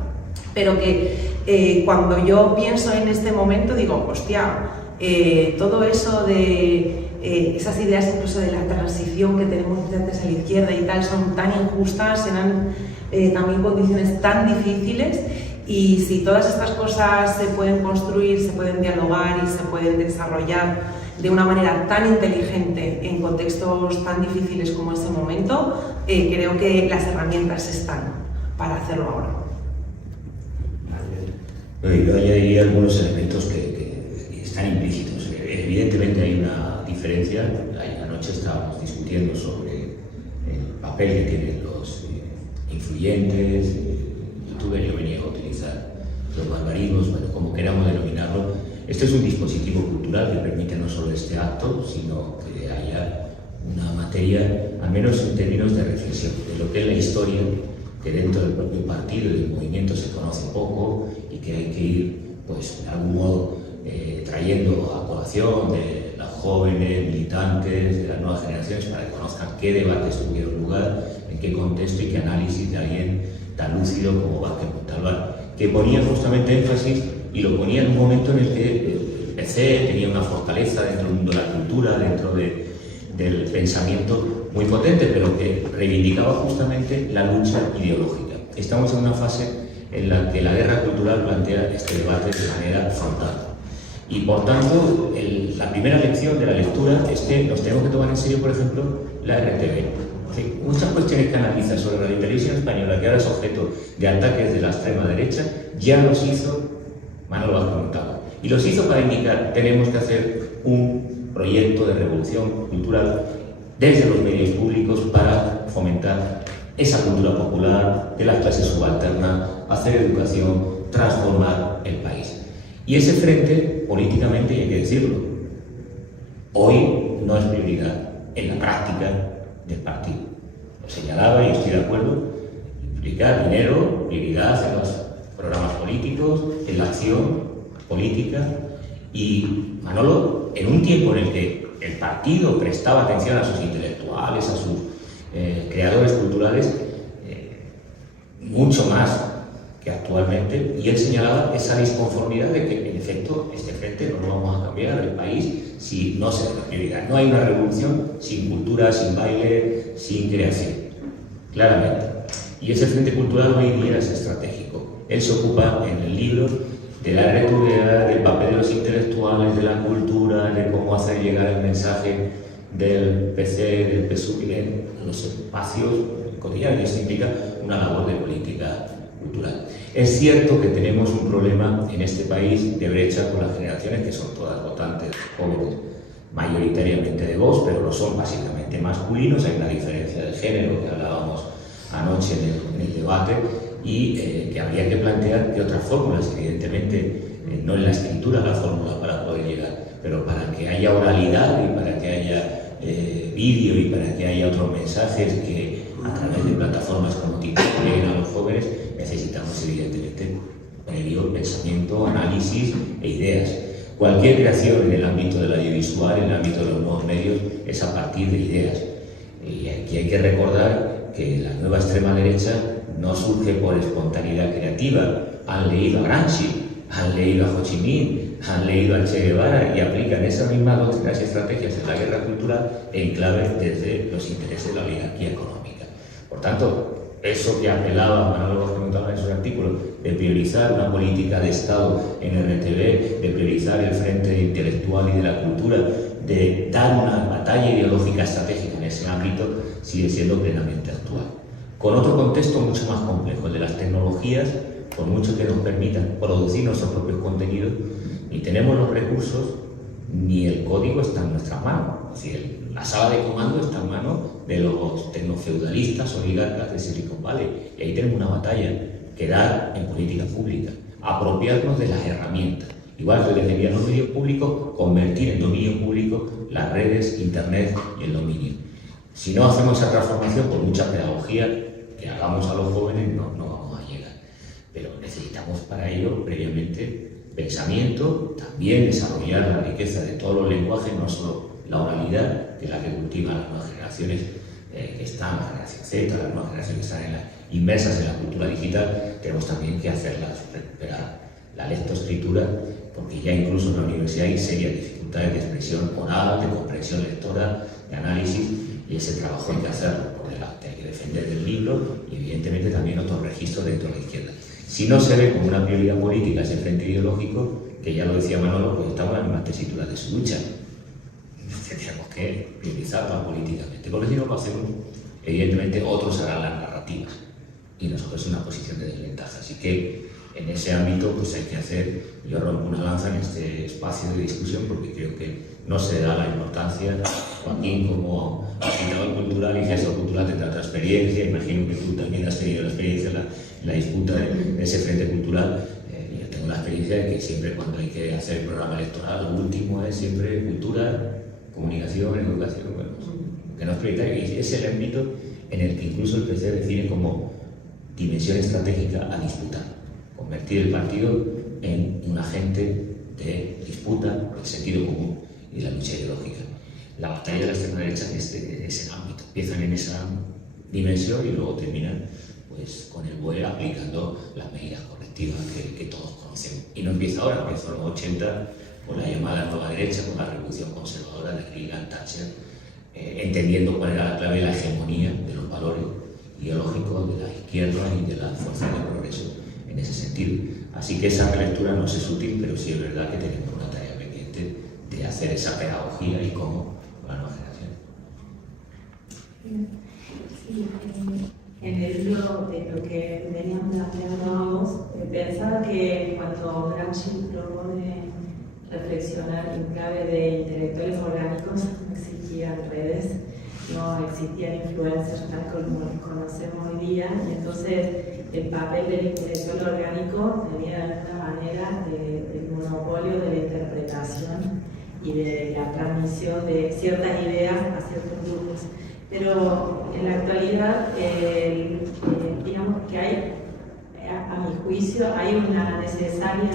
pero que cuando yo pienso en este momento digo, hostia, todo eso de esas ideas incluso de la transición que tenemos antes a la izquierda y tal son tan injustas, eran también condiciones tan difíciles, y si todas estas cosas se pueden construir, se pueden dialogar y se pueden desarrollar de una manera tan inteligente en contextos tan difíciles como este momento, creo que las herramientas están para hacerlo ahora. Yo añadiría algunos elementos que están implícitos. Evidentemente hay una diferencia. Anoche estábamos discutiendo sobre el papel que tienen los influyentes, youtubers. Yo me niego a utilizar los barbarismos, bueno, como queramos denominarlo. Este es un dispositivo cultural que permite no solo este acto, sino que haya una materia, al menos en términos de reflexión, de lo que es la historia, que dentro del propio partido y del movimiento se conoce poco y que hay que ir, pues, de algún modo trayendo a colación de los jóvenes, militantes, de las nuevas generaciones, para que conozcan qué debates tuvieron lugar, en qué contexto y qué análisis de alguien tan lúcido como Vázquez Montalbán, que ponía justamente énfasis y lo ponía en un momento en el que el PC tenía una fortaleza dentro del mundo de la cultura, dentro del pensamiento muy potente, pero que reivindicaba justamente la lucha ideológica. Estamos en una fase en la que la guerra cultural plantea este debate de manera frontal. Y por tanto, la primera lección de la lectura es que nos tenemos que tomar en serio, por ejemplo, la RTV. Sí, muchas cuestiones que analiza sobre Radio Televisión Española, que ahora es objeto de ataques de la extrema derecha, ya los hizo Manolo Vázquez Montalbán. Y los hizo para indicar, tenemos que hacer un proyecto de revolución cultural desde los medios públicos para fomentar esa cultura popular de las clases subalternas, hacer educación, transformar el país. Y ese frente, políticamente, y hay que decirlo, hoy no es prioridad en la práctica del partido. Lo señalaba y estoy de acuerdo, implica dinero, prioridad en los programas políticos, en la acción política. Y Manolo, en un tiempo en el que el partido prestaba atención a sus intelectuales, a sus creadores culturales, mucho más que actualmente, y él señalaba esa disconformidad de que, en efecto, este frente no lo vamos a cambiar el país si no se da la prioridad. No hay una revolución sin cultura, sin baile, sin creación, claramente. Y ese frente cultural hoy día es estratégico. Él se ocupa en el libro de la RTVA, del papel de los intelectuales, de la cultura, de cómo hacer llegar el mensaje del PC, del PSUV en los espacios cotidianos. Eso implica una labor de política cultural. Es cierto que tenemos un problema en este país de brecha con las generaciones que son todas votantes jóvenes, mayoritariamente de Vox, pero no son básicamente masculinos. Hay una diferencia de género que hablábamos anoche en el debate y que habría que plantear que otras fórmulas, evidentemente no en la escritura la fórmula para poder llegar, pero para que haya oralidad y para que haya vídeo y para que haya otros mensajes que a través de plataformas como TikTok lleguen a los jóvenes, necesitamos evidentemente previo pensamiento, análisis e ideas. Cualquier creación en el ámbito del audiovisual, en el ámbito de los nuevos medios, es a partir de ideas. Y aquí hay que recordar que la nueva extrema derecha no surge por espontaneidad creativa. Han leído a Gramsci, han leído a Ho Chi Minh, han leído a Che Guevara y aplican esas mismas doctrinas y estrategias en la guerra cultural en clave desde los intereses de la oligarquía económica. Por tanto, eso que apelaba Manolo Vázquez Montalbán en sus artículos, de priorizar una política de Estado en RTV, de priorizar el frente intelectual y de la cultura, de dar una batalla ideológica estratégica en ese ámbito, sigue siendo plenamente actual. Con otro contexto mucho más complejo, el de las tecnologías, por mucho que nos permitan producir nuestros propios contenidos, ni tenemos los recursos, ni el código está en nuestras manos. Es decir, la sala de comando está en manos de los tecnofeudalistas oligarcas de Silicon Valley. Y ahí tenemos una batalla que dar en política pública, apropiarnos de las herramientas. Igual que defendían los medios públicos, convertir en dominio público las redes, internet y el dominio. Si no hacemos esa transformación, por mucha pedagogía que hagamos a los jóvenes, no vamos a llegar. Pero necesitamos para ello, previamente, pensamiento, también desarrollar la riqueza de todos los lenguajes, no solo la oralidad, que es la que cultivan las nuevas generaciones que están, la generación Z, las nuevas generaciones que están inmersas en la cultura digital. Tenemos también que hacerlas recuperar la lectoescritura, porque ya incluso en la universidad hay serias dificultades de expresión oral, de comprensión lectora, de análisis, y ese trabajo hay que hacerlo por delante, hay que defender el libro y evidentemente también otros registros dentro de la izquierda. Si no se ve como una prioridad política ese frente ideológico, que ya lo decía Manolo, pues estamos en las mismas tesituras de su lucha. Tenemos que priorizarla políticamente, porque si no lo hacemos, evidentemente otros harán las narrativas y nosotros en una posición de desventaja. Así que en ese ámbito pues hay que hacer, yo rompo una lanza en este espacio de discusión porque creo que no se da la importancia. Joaquín, como agitador cultural y gestor cultural, tendrá otra experiencia, imagino que tú también has tenido la experiencia en la disputa de ese frente cultural. Yo tengo la experiencia de que siempre cuando hay que hacer el programa electoral, lo último es siempre cultura, comunicación, educación. Bueno, que no es prioritario, y es el ámbito en el que incluso el PC define como dimensión estratégica a disputar, convertir el partido en un agente de disputa, del sentido común y de la lucha ideológica. La batalla de la extrema derecha es ese ámbito, empiezan en esa dimensión y luego terminan pues, con el BOE aplicando las medidas correctivas que todos conocemos. Y no empieza ahora, empezó en los 80 con la llamada nueva derecha, con la revolución conservadora de Reagan, Thatcher, entendiendo cuál era la clave de la hegemonía de los valores ideológicos de la izquierda y de las fuerzas de progreso en ese sentido. Así que esa lectura no es útil, pero sí es verdad que tenemos una tarea pendiente de hacer esa pedagogía y cómo con la nueva generación. Sí, en el libro de lo que veníamos planteando ambos, pensaba que cuando Gramsci propone reflexionar en clave de intelectuales orgánicos, no existían redes, no existían influencers tal como los conocemos hoy día, y entonces el papel del intelectual orgánico tenía de alguna manera el monopolio de la interpretación y de la transmisión de ciertas ideas a ciertos grupos. Pero en la actualidad, digamos que hay, a mi juicio, hay una necesaria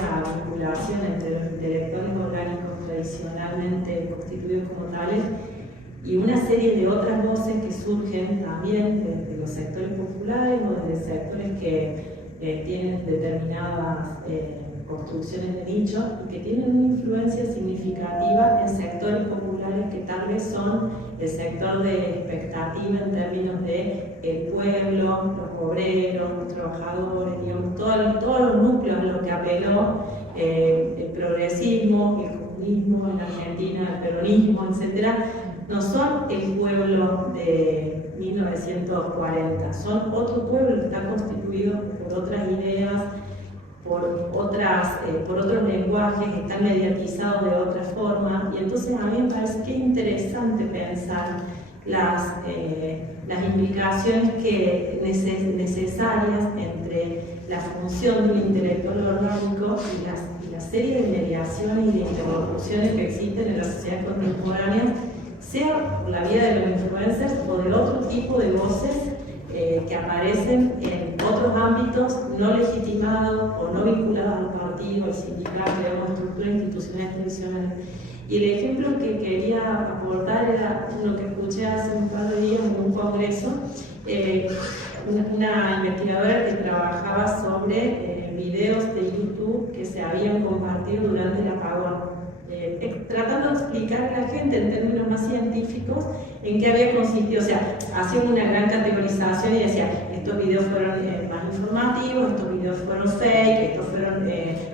vinculación entre los intelectuales orgánicos tradicionalmente constituidos como tales y una serie de otras voces que surgen también de los sectores populares o de sectores que tienen determinadas construcciones de nicho y que tienen una influencia significativa en sectores populares que tal vez son el sector de expectativa en términos de el pueblo, los obreros, los trabajadores, digamos, todos los núcleos a los que apeló el progresismo, el comunismo en Argentina, el peronismo, etcétera, no son el pueblo de 1940, son otro pueblo que está constituido por otras ideas, por otros lenguajes, están mediatizados de otra forma, y entonces a mí me parece que es interesante pensar las implicaciones necesarias entre la función de un intelectual orgánico y la serie de mediaciones y de interlocuciones que existen en la sociedad contemporánea, sea por la vía de los influencers o de otro tipo de voces que aparecen en otros ámbitos no legitimados o no vinculados al partido, al sindicato o a estructuras institucionales tradicionales. Y el ejemplo que quería aportar era lo que escuché hace un par de días en un congreso, una investigadora que trabajaba sobre videos de YouTube que se habían compartido durante el apagón. Tratando de explicar a la gente en términos más científicos en qué había consistido, o sea, hacía una gran categorización y decía, estos videos fueron más informativos, estos videos fueron fake, estos fueron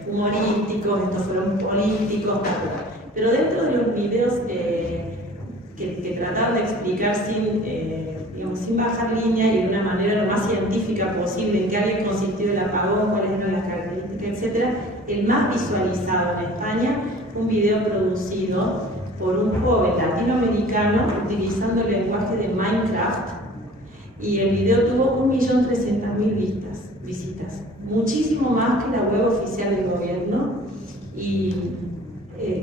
humorísticos, estos fueron políticos, tal. Pero dentro de los videos que trataban de explicar sin bajar línea y de una manera lo más científica posible en qué había consistido el apagón, cuáles eran las características, etc., el más visualizado en España, un video producido por un joven latinoamericano utilizando el lenguaje de Minecraft, y el video tuvo 1.300.000 visitas, muchísimo más que la web oficial del gobierno, y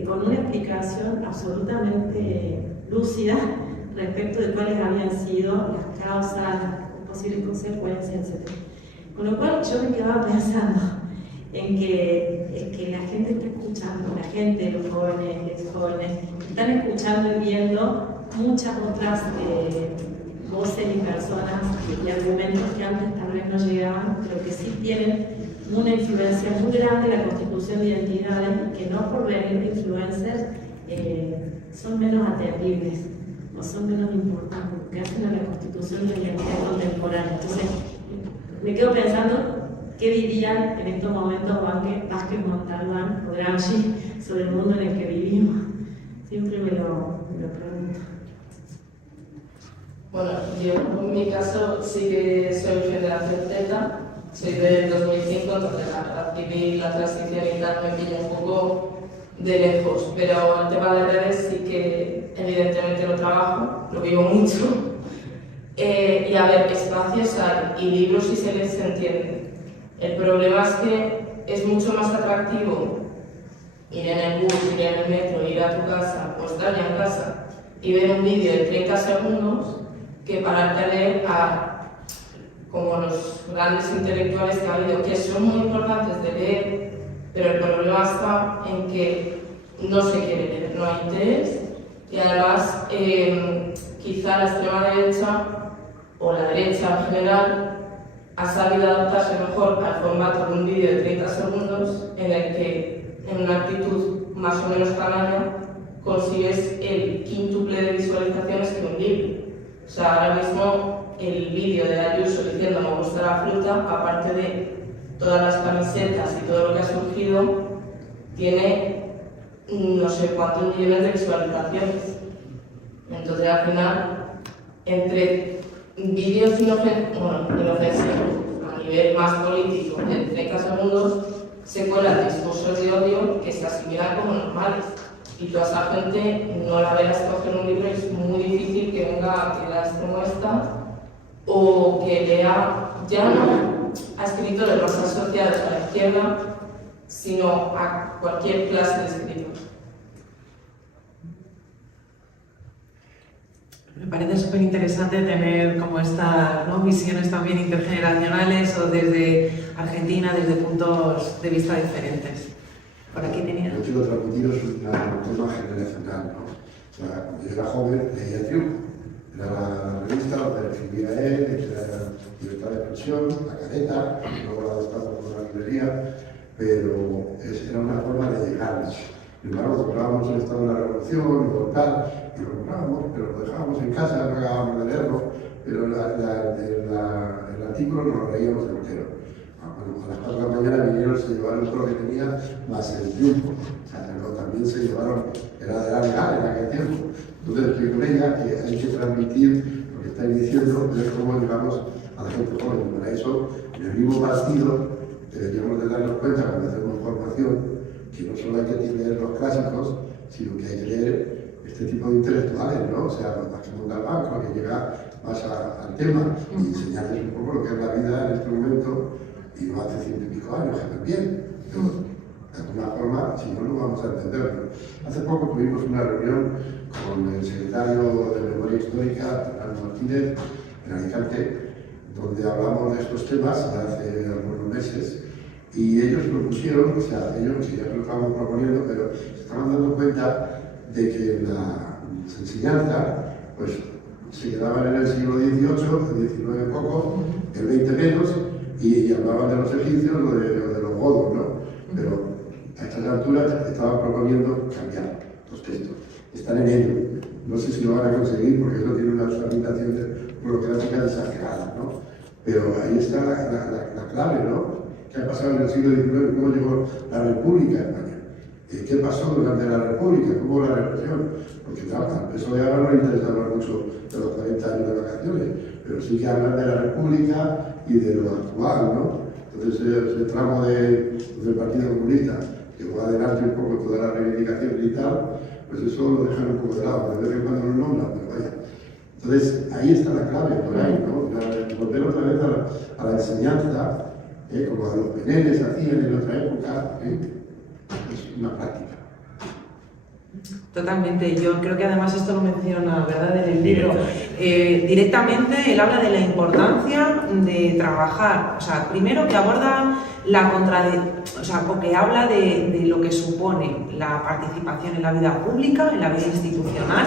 con una explicación absolutamente lúcida respecto de cuáles habían sido las causas, las posibles consecuencias, etc. Con lo cual yo me quedaba pensando en que la gente está escuchando, la gente, los jóvenes, los jóvenes, están escuchando y viendo muchas otras voces y personas y argumentos que antes tal vez no llegaban, pero que sí tienen una influencia muy grande en la constitución de identidades y que no por venir de influencers son menos atendibles o son menos importantes, porque hacen a la constitución de la identidad contemporánea. Entonces, me quedo pensando qué dirían en estos momentos Vázquez Montalbán o Gramsci sobre el mundo en el que vivimos. Siempre me lo pregunto. Bueno, yo en mi caso sí que soy generación Z, soy del 2005, entonces la guerra civil, la transición y tal me pilla un poco de lejos, pero el tema de redes sí que evidentemente lo trabajo, lo vivo mucho. Y a ver, espacios hay y libros sí se les entiende. El problema es que es mucho más atractivo ir en el bus, ir en el metro, ir a tu casa o estar ya en casa y ver un vídeo de 30 segundos que pararte a leer como los grandes intelectuales que ha habido, que son muy importantes de leer, pero el problema está en que no se quiere leer, no hay interés, y además quizá la extrema derecha o la derecha en general ha sabido adaptarse mejor al formato de un vídeo de 30 segundos en el que en una actitud más o menos tamaña consigues el quíntuple de visualizaciones que un libro. O sea, ahora mismo el vídeo de Ayuso diciendo me gusta la fruta, aparte de todas las camisetas y todo lo que ha surgido, tiene no sé cuántos millones de visualizaciones. Entonces al final, entre vídeos inofensivos a nivel más político de 30 segundos, se cuelan discursos de odio que se asimilan como normales. Y toda esa gente no la verás coger un libro y es muy difícil que venga a actividades como esta o que lea ya no a escritores más asociados a la izquierda, sino a cualquier clase de escritor. Me parece súper interesante tener como estas, ¿no?, visiones también intergeneracionales o desde Argentina, desde puntos de vista diferentes. Por aquí tenía. Yo quiero transmitiros un tema generacional, ¿no? O sea, cuando yo era joven leía Triunfo, era la revista donde escribía él, era Libertad de Expresión, La Careta, luego la adoptamos por la librería, pero era una forma de llegarles. Sin embargo, comprábamos el Estado de la Revolución y tal, y lo comprábamos, pero lo dejábamos en casa, no acabábamos de leerlo, pero el artículo nos lo leíamos entero. Bueno, a las 4 de la mañana vinieron, se llevaron todo lo que tenía, más el Triunfo. O sea, pero también se llevaron, era legal en aquel tiempo. Entonces, estoy con ella que hay que transmitir lo que estáis diciendo, de cómo llegamos a la gente joven. Y para eso, en el mismo partido, deberíamos de darnos cuenta cuando hacemos formación, que no solo hay que leer los clásicos, sino que hay que leer este tipo de intelectuales, ¿no? O sea, Máximo Galván, que llega más al tema y enseñarles un poco lo que es la vida en este momento, y no hace 100 y pico años, que también. Pero, de alguna forma, si no, no vamos a entenderlo. Hace poco tuvimos una reunión con el secretario de Memoria Histórica, Fernando Martínez, en Alicante, donde hablamos de estos temas hace algunos meses. Y ellos propusieron, o sea, ellos que ya lo estábamos proponiendo, pero se estaban dando cuenta de que la enseñanza, pues, se quedaban en el siglo XVIII, el XIX poco, el XX menos, y hablaban de los egipcios o de los godos, ¿no? Pero a estas alturas estaban proponiendo cambiar los textos. Están en ello. No sé si lo van a conseguir porque eso tiene unas limitaciones burocráticas exageradas, ¿no? Pero ahí está la clave, ¿no? ¿Qué ha pasado en el siglo XIX? ¿Cómo llegó la República a España? ¿Qué pasó durante la República? ¿Cómo hubo la represión? Porque claro, al PSOE ahora no le interesa hablar mucho de los 40 años de vacaciones, pero sí que hablan de la República y de lo actual, ¿no? Entonces ese tramo del Partido Comunista, que va adelante un poco toda la reivindicación y tal, pues eso lo dejan un poco de lado, de vez en cuando lo nombran, pero vaya. Entonces ahí está la clave, por ahí, ¿no? Volver otra vez a la enseñanza, como a los Peneles hacían en otra época, es una práctica. Totalmente, yo creo que además esto lo menciona, ¿verdad?, en el libro. Directamente él habla de la importancia de trabajar, o sea, primero que aborda la o sea, o que habla de lo que supone la participación en la vida pública, en la vida institucional,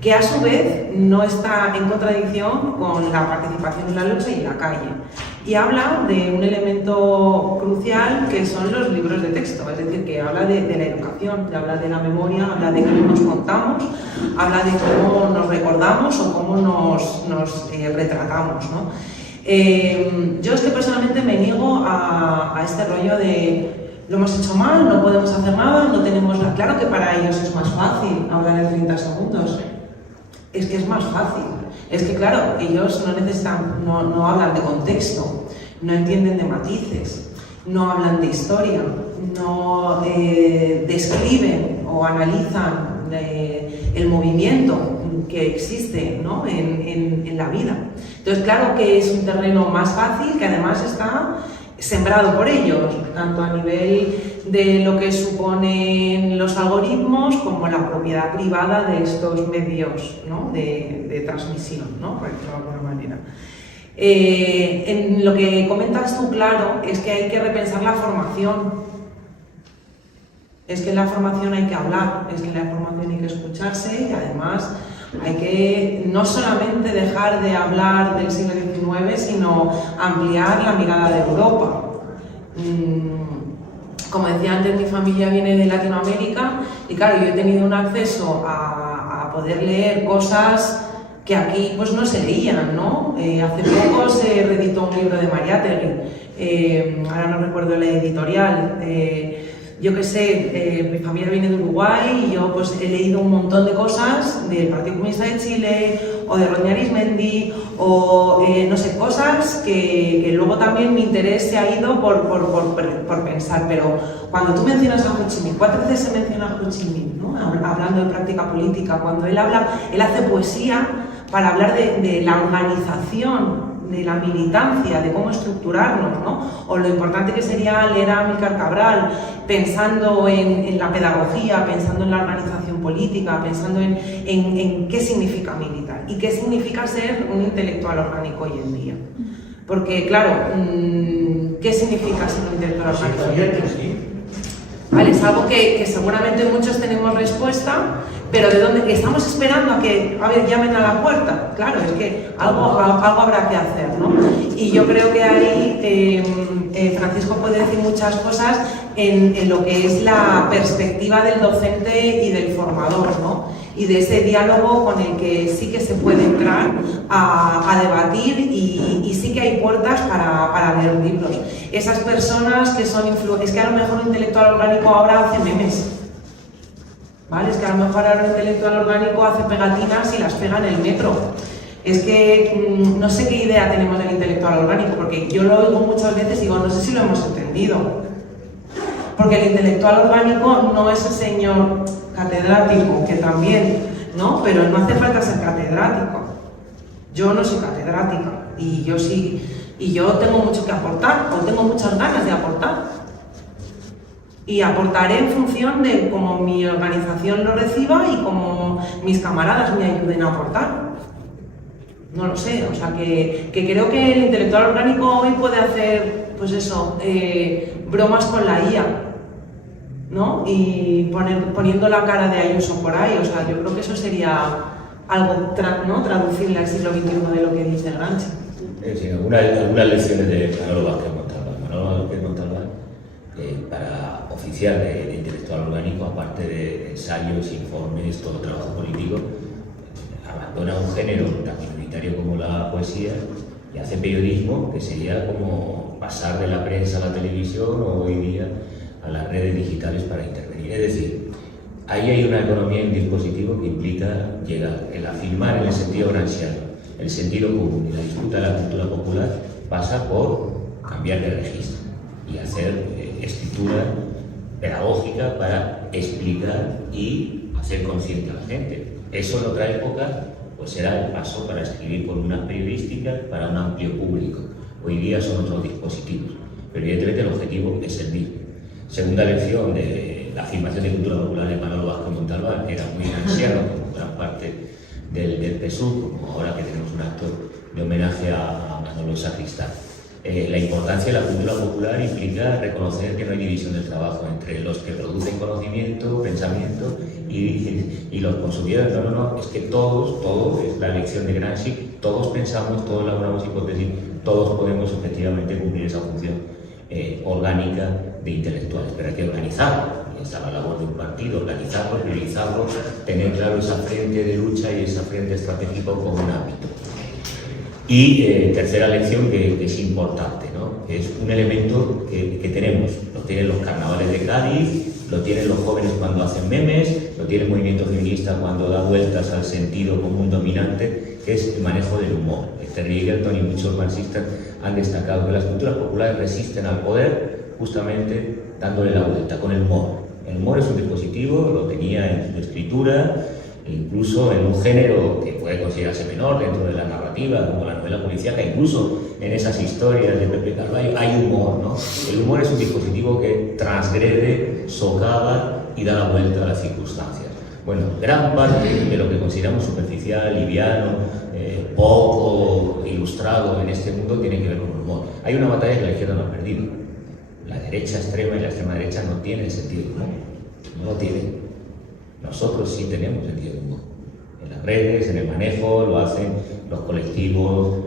que a su vez no está en contradicción con la participación en la lucha y en la calle. Y habla de un elemento crucial que son los libros de texto, es decir, que habla de la educación, habla de la memoria, habla de cómo nos contamos, habla de cómo nos recordamos o cómo nos retratamos, ¿no? Yo es que personalmente me niego a este rollo de lo hemos hecho mal, no podemos hacer nada, no tenemos... Claro que para ellos es más fácil hablar en 30 segundos, es que es más fácil. Es que claro, ellos no necesitan, no hablan de contexto, no entienden de matices, no hablan de historia, no describen o analizan el movimiento que existe, ¿no?, en la vida. Entonces claro que es un terreno más fácil que además está sembrado por ellos, tanto a nivel de lo que suponen los algoritmos como la propiedad privada de estos medios, ¿no? de transmisión, ¿no? Por decirlo de alguna manera. En lo que comentas tú, claro, es que hay que repensar la formación. Es que en la formación hay que hablar, es que en la formación hay que escucharse y además hay que no solamente dejar de hablar del siglo XIX, sino ampliar la mirada de Europa. Como decía antes, mi familia viene de Latinoamérica y claro, yo he tenido un acceso a poder leer cosas que aquí pues no se leían, ¿no? Hace poco se reeditó un libro de Mariátegui, ahora no recuerdo la editorial. Yo qué sé, mi familia viene de Uruguay y yo pues he leído un montón de cosas del Partido Comunista de Chile o de Rodney Arismendi o no sé, cosas que luego también mi interés se ha ido por pensar, pero cuando tú mencionas a Ho Chi Minh, 4 veces se menciona a Ho Chi Minh, ¿no? Hablando de práctica política, cuando él habla, él hace poesía para hablar de la organización, de la militancia, de cómo estructurarnos, ¿no? O lo importante que sería leer a Amílcar Cabral, pensando en la pedagogía, pensando en la organización política, pensando en qué significa militar y qué significa ser un intelectual orgánico hoy en día. Porque, claro, ¿qué significa ser un intelectual orgánico? Vale, es algo que seguramente muchos tenemos respuesta, pero ¿de dónde? Estamos esperando a que, llamen a la puerta. Claro, es que algo habrá que hacer, ¿no? Y yo creo que ahí Francisco puede decir muchas cosas en lo que es la perspectiva del docente y del formador, ¿no? Y de ese diálogo con el que sí que se puede entrar a debatir y sí que hay puertas para leer libros. Esas personas que son es que a lo mejor un intelectual orgánico ahora hace memes. ¿Vale? Es que a lo mejor ahora el intelectual orgánico hace pegatinas y las pega en el metro. Es que no sé qué idea tenemos del intelectual orgánico, porque yo lo oigo muchas veces y digo, no sé si lo hemos entendido. Porque el intelectual orgánico no es el señor catedrático, que también, ¿no? Pero no hace falta ser catedrático. Yo no soy catedrática y yo sí, y yo tengo mucho que aportar, o tengo muchas ganas de aportar. Y aportaré en función de cómo mi organización lo reciba y cómo mis camaradas me ayuden a aportar. No lo sé, o sea que creo que el intelectual orgánico hoy puede hacer, pues eso, bromas con la IA, ¿no? Y poniendo la cara de Ayuso por ahí, o sea, yo creo que eso sería algo ¿no? traducible al siglo XXI de lo que dice Gramsci. Sí, algunas lecciones de Manolo Vázquez Montalbán. Manolo Vázquez Montalbán, para oficial de intelectual orgánico, aparte de ensayos, informes, todo trabajo político, abandona un género tan minoritario como la poesía y hace periodismo, que sería como pasar de la prensa a la televisión o hoy día a las redes digitales para intervenir. Es decir, ahí hay una economía en dispositivo que implica llegar, el afirmar en el sentido gramsciano, el sentido común y la disputa de la cultura popular pasa por cambiar de registro y hacer escritura pedagógica para explicar y hacer consciente a la gente. Eso en otra época pues será el paso para escribir columnas periodísticas para un amplio público. Hoy día son otros dispositivos, pero evidentemente el objetivo es el mismo. Segunda lección de la afirmación de cultura popular de Manolo Vázquez Montalbán, que era muy anciano, como gran parte del PSUV, como ahora que tenemos un acto de homenaje a Manolo Sacristán. La importancia de la cultura popular implica reconocer que no hay división del trabajo entre los que producen conocimiento, pensamiento y los consumidores. No, es que todos, es la lección de Gramsci, todos pensamos, todos elaboramos hipótesis, todos podemos efectivamente cumplir esa función orgánica de intelectuales, pero hay que organizarlo. Esa es la labor de un partido, organizarlo, priorizarlo, tener claro esa frente de lucha y esa frente estratégica como un ámbito. Y tercera lección que es importante, ¿no? Que es un elemento que tenemos, lo tienen los carnavales de Cádiz, lo tienen los jóvenes cuando hacen memes, lo tiene el movimiento feminista cuando da vueltas al sentido común dominante, que es el manejo del humor. Terry Egerton y muchos marxistas han destacado que las culturas populares resisten al poder justamente dándole la vuelta con el humor. El humor es un dispositivo, lo tenía en su escritura, incluso en un género que puede considerarse menor dentro de la narrativa, como la novela policíaca, incluso en esas historias de Pepe Carballo, hay humor, ¿no? El humor es un dispositivo que transgrede, socava y da la vuelta a las circunstancias. Bueno, gran parte de lo que consideramos superficial, liviano, poco ilustrado en este mundo tiene que ver con el humor. Hay una batalla que la izquierda no ha perdido. La derecha extrema y la extrema derecha no tienen sentido de humor. No lo tienen. Nosotros sí tenemos sentido de humor. En las redes, en el manejo, lo hacen los colectivos,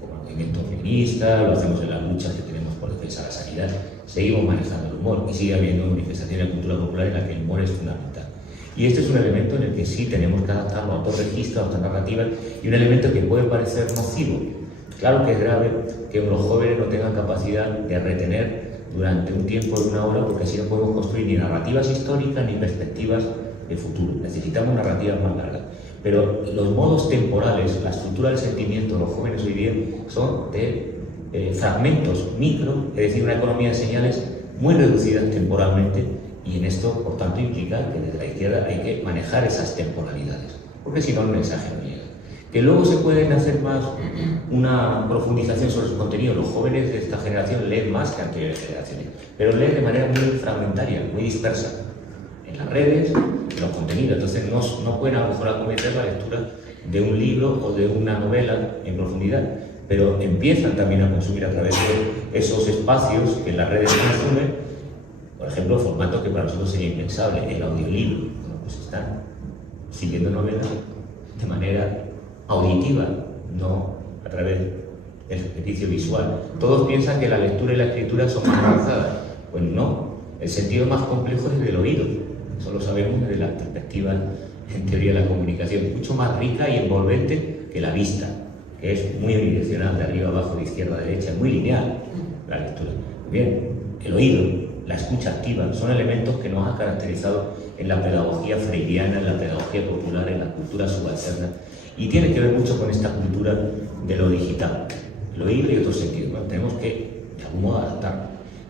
como el movimiento feminista, lo hacemos en las luchas que tenemos por defensa de la sanidad. Seguimos manejando el humor y sigue habiendo manifestaciones de cultura popular en la que el humor es fundamental. Y este es un elemento en el que sí tenemos que adaptarlo a otros registros, a otras narrativas, y un elemento que puede parecer nocivo. Claro que es grave que los jóvenes no tengan capacidad de retener durante un tiempo de una hora, porque así no podemos construir ni narrativas históricas ni perspectivas de futuro. Necesitamos narrativas más largas. Pero los modos temporales, la estructura del sentimiento de los jóvenes hoy día son de fragmentos micro, es decir, una economía de señales muy reducidas temporalmente, y en esto, por tanto, implica que desde la izquierda hay que manejar esas temporalidades, porque si no el mensaje no llega. Que luego se pueden hacer más una profundización sobre su contenido. Los jóvenes de esta generación leen más que anteriores generaciones, pero leen de manera muy fragmentaria, muy dispersa, en las redes, en los contenidos. Entonces no pueden a lo mejor acometer la lectura de un libro o de una novela en profundidad, pero empiezan también a consumir a través de esos espacios que en las redes consumen. Por ejemplo, formatos que para nosotros sería impensable, el audiolibro. Bueno, pues están siguiendo novelas de manera auditiva, no a través del ejercicio visual. Todos piensan que la lectura y la escritura son más avanzadas. Pues no, el sentido más complejo es del oído. Eso lo sabemos desde la perspectiva, en teoría, de la comunicación. Mucho más rica y envolvente que la vista, que es muy unidireccional, de arriba abajo, de izquierda a derecha, muy lineal la lectura. Bien, el oído, la escucha activa, son elementos que nos han caracterizado en la pedagogía freiriana, en la pedagogía popular, en la cultura subalterna, y tiene que ver mucho con esta cultura de lo digital, lo oído y otros sentidos. Bueno, tenemos que, de algún modo, adaptarlo.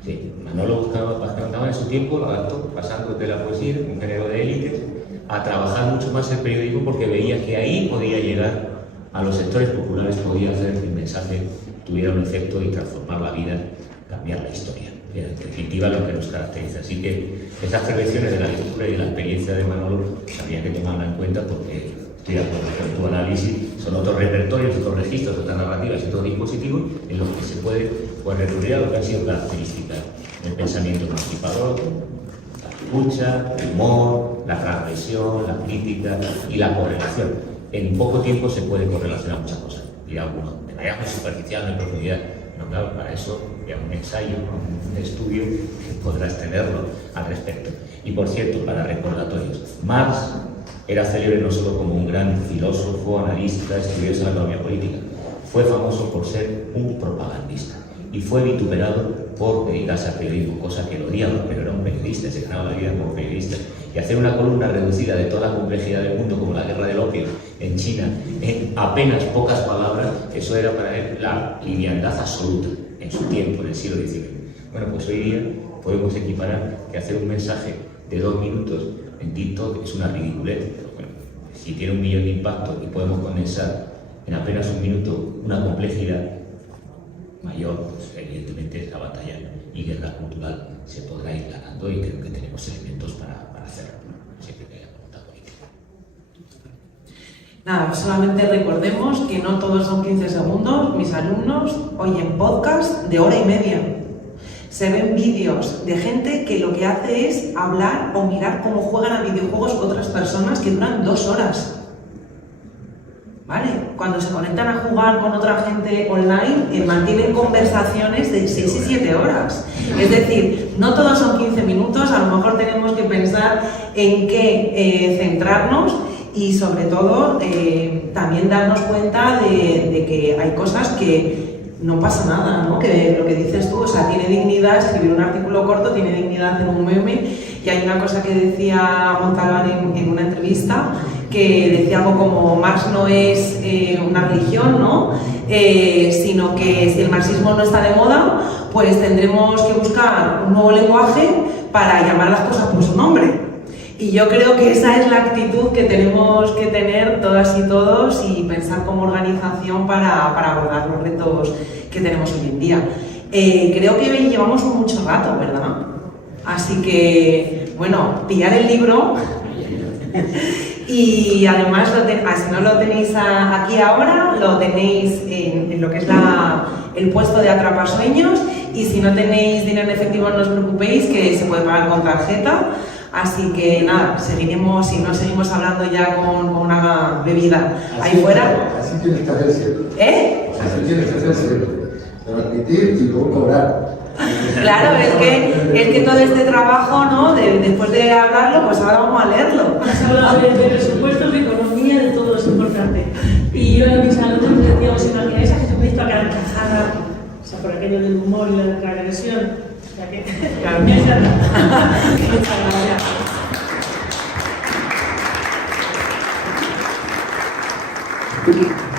Sí, Manolo Vázquez en su tiempo lo adaptó, pasando de la poesía, un género de élites, a trabajar mucho más el periodismo, porque veía que ahí podía llegar a los sectores populares, podía hacer que el mensaje tuviera un efecto y transformar la vida, cambiar la historia. En definitiva, lo que nos caracteriza. Así que esas prevenciones de la lectura y de la experiencia de Manolo habría que tomarla en cuenta, porque estoy de acuerdo con tu análisis, son otros repertorios, otros registros, otras narrativas y otros dispositivos en los que se puede recurrir a lo que han sido características del pensamiento emancipador, la escucha, el humor, la transgresión, la crítica y la correlación. En poco tiempo se puede correlacionar muchas cosas, dirá alguno, de manera muy superficial, no en profundidad. No, claro, para eso ya un ensayo, un estudio, que podrás tenerlo al respecto. Y por cierto, para recordatorios, Marx era célebre no solo como un gran filósofo, analista, estudioso de la economía política, fue famoso por ser un propagandista y fue vituperado por dedicarse al periodismo, cosa que lo odiaba, pero era un periodista, se ganaba la vida como periodista. Y hacer una columna reducida de toda la complejidad del mundo, como la guerra del opio en China, en apenas pocas palabras, eso era para él la liviandad absoluta en su tiempo, en el siglo XIX. Bueno, pues hoy día podemos equiparar que hacer un mensaje de 2 minutos en TikTok es una ridiculez. Pero bueno, si tiene 1 millón de impacto y podemos condensar en apenas 1 minuto una complejidad mayor, pues evidentemente la batalla y guerra cultural se podrá ir ganando, y creo que tenemos elementos para hacerlo, siempre que haya voluntad política. Nada, solamente recordemos que no todos son 15 segundos. Mis alumnos oyen podcast de 1 hora y media. Se ven vídeos de gente que lo que hace es hablar o mirar cómo juegan a videojuegos otras personas que duran 2 horas. ¿Vale? Cuando se conectan a jugar con otra gente online, mantienen conversaciones de 6 y 7 horas. Es decir, no todos son 15 minutos, a lo mejor tenemos que pensar en qué centrarnos, y sobre todo también darnos cuenta de que hay cosas que no pasa nada, ¿no? Que lo que dices tú, o sea, tiene dignidad escribir un artículo corto, tiene dignidad hacer un meme. Y hay una cosa que decía Montalbán en una entrevista, que decía algo como: Marx no es una religión, ¿no? Sino que si el marxismo no está de moda, pues tendremos que buscar un nuevo lenguaje para llamar las cosas por su nombre. Y yo creo que esa es la actitud que tenemos que tener todas y todos y pensar como organización para abordar los retos que tenemos hoy en día. Creo que llevamos mucho rato, ¿verdad? Así que, bueno, pillar el libro y además, si no lo tenéis aquí ahora, lo tenéis en lo que es el puesto de Atrapasueños, y si no tenéis dinero en efectivo no os preocupéis, que se puede pagar con tarjeta. Así que nada, seguiremos, si no seguimos hablando ya con una bebida ahí fuera. Así tienes que hacer siempre. Así tienes que hacer siempre. Transmitir y luego cobrar. Claro, es que todo este trabajo, ¿no? Después de hablarlo, pues ahora vamos a leerlo. Has hablado de presupuestos, de economía, de todo es importante. Y yo en mis alumnos les decía, ¿os imagináis a Jesucristo a carcajada? O sea, por aquello del humor y la agresión. O sea que... Claro. Muchas gracias. Thank you.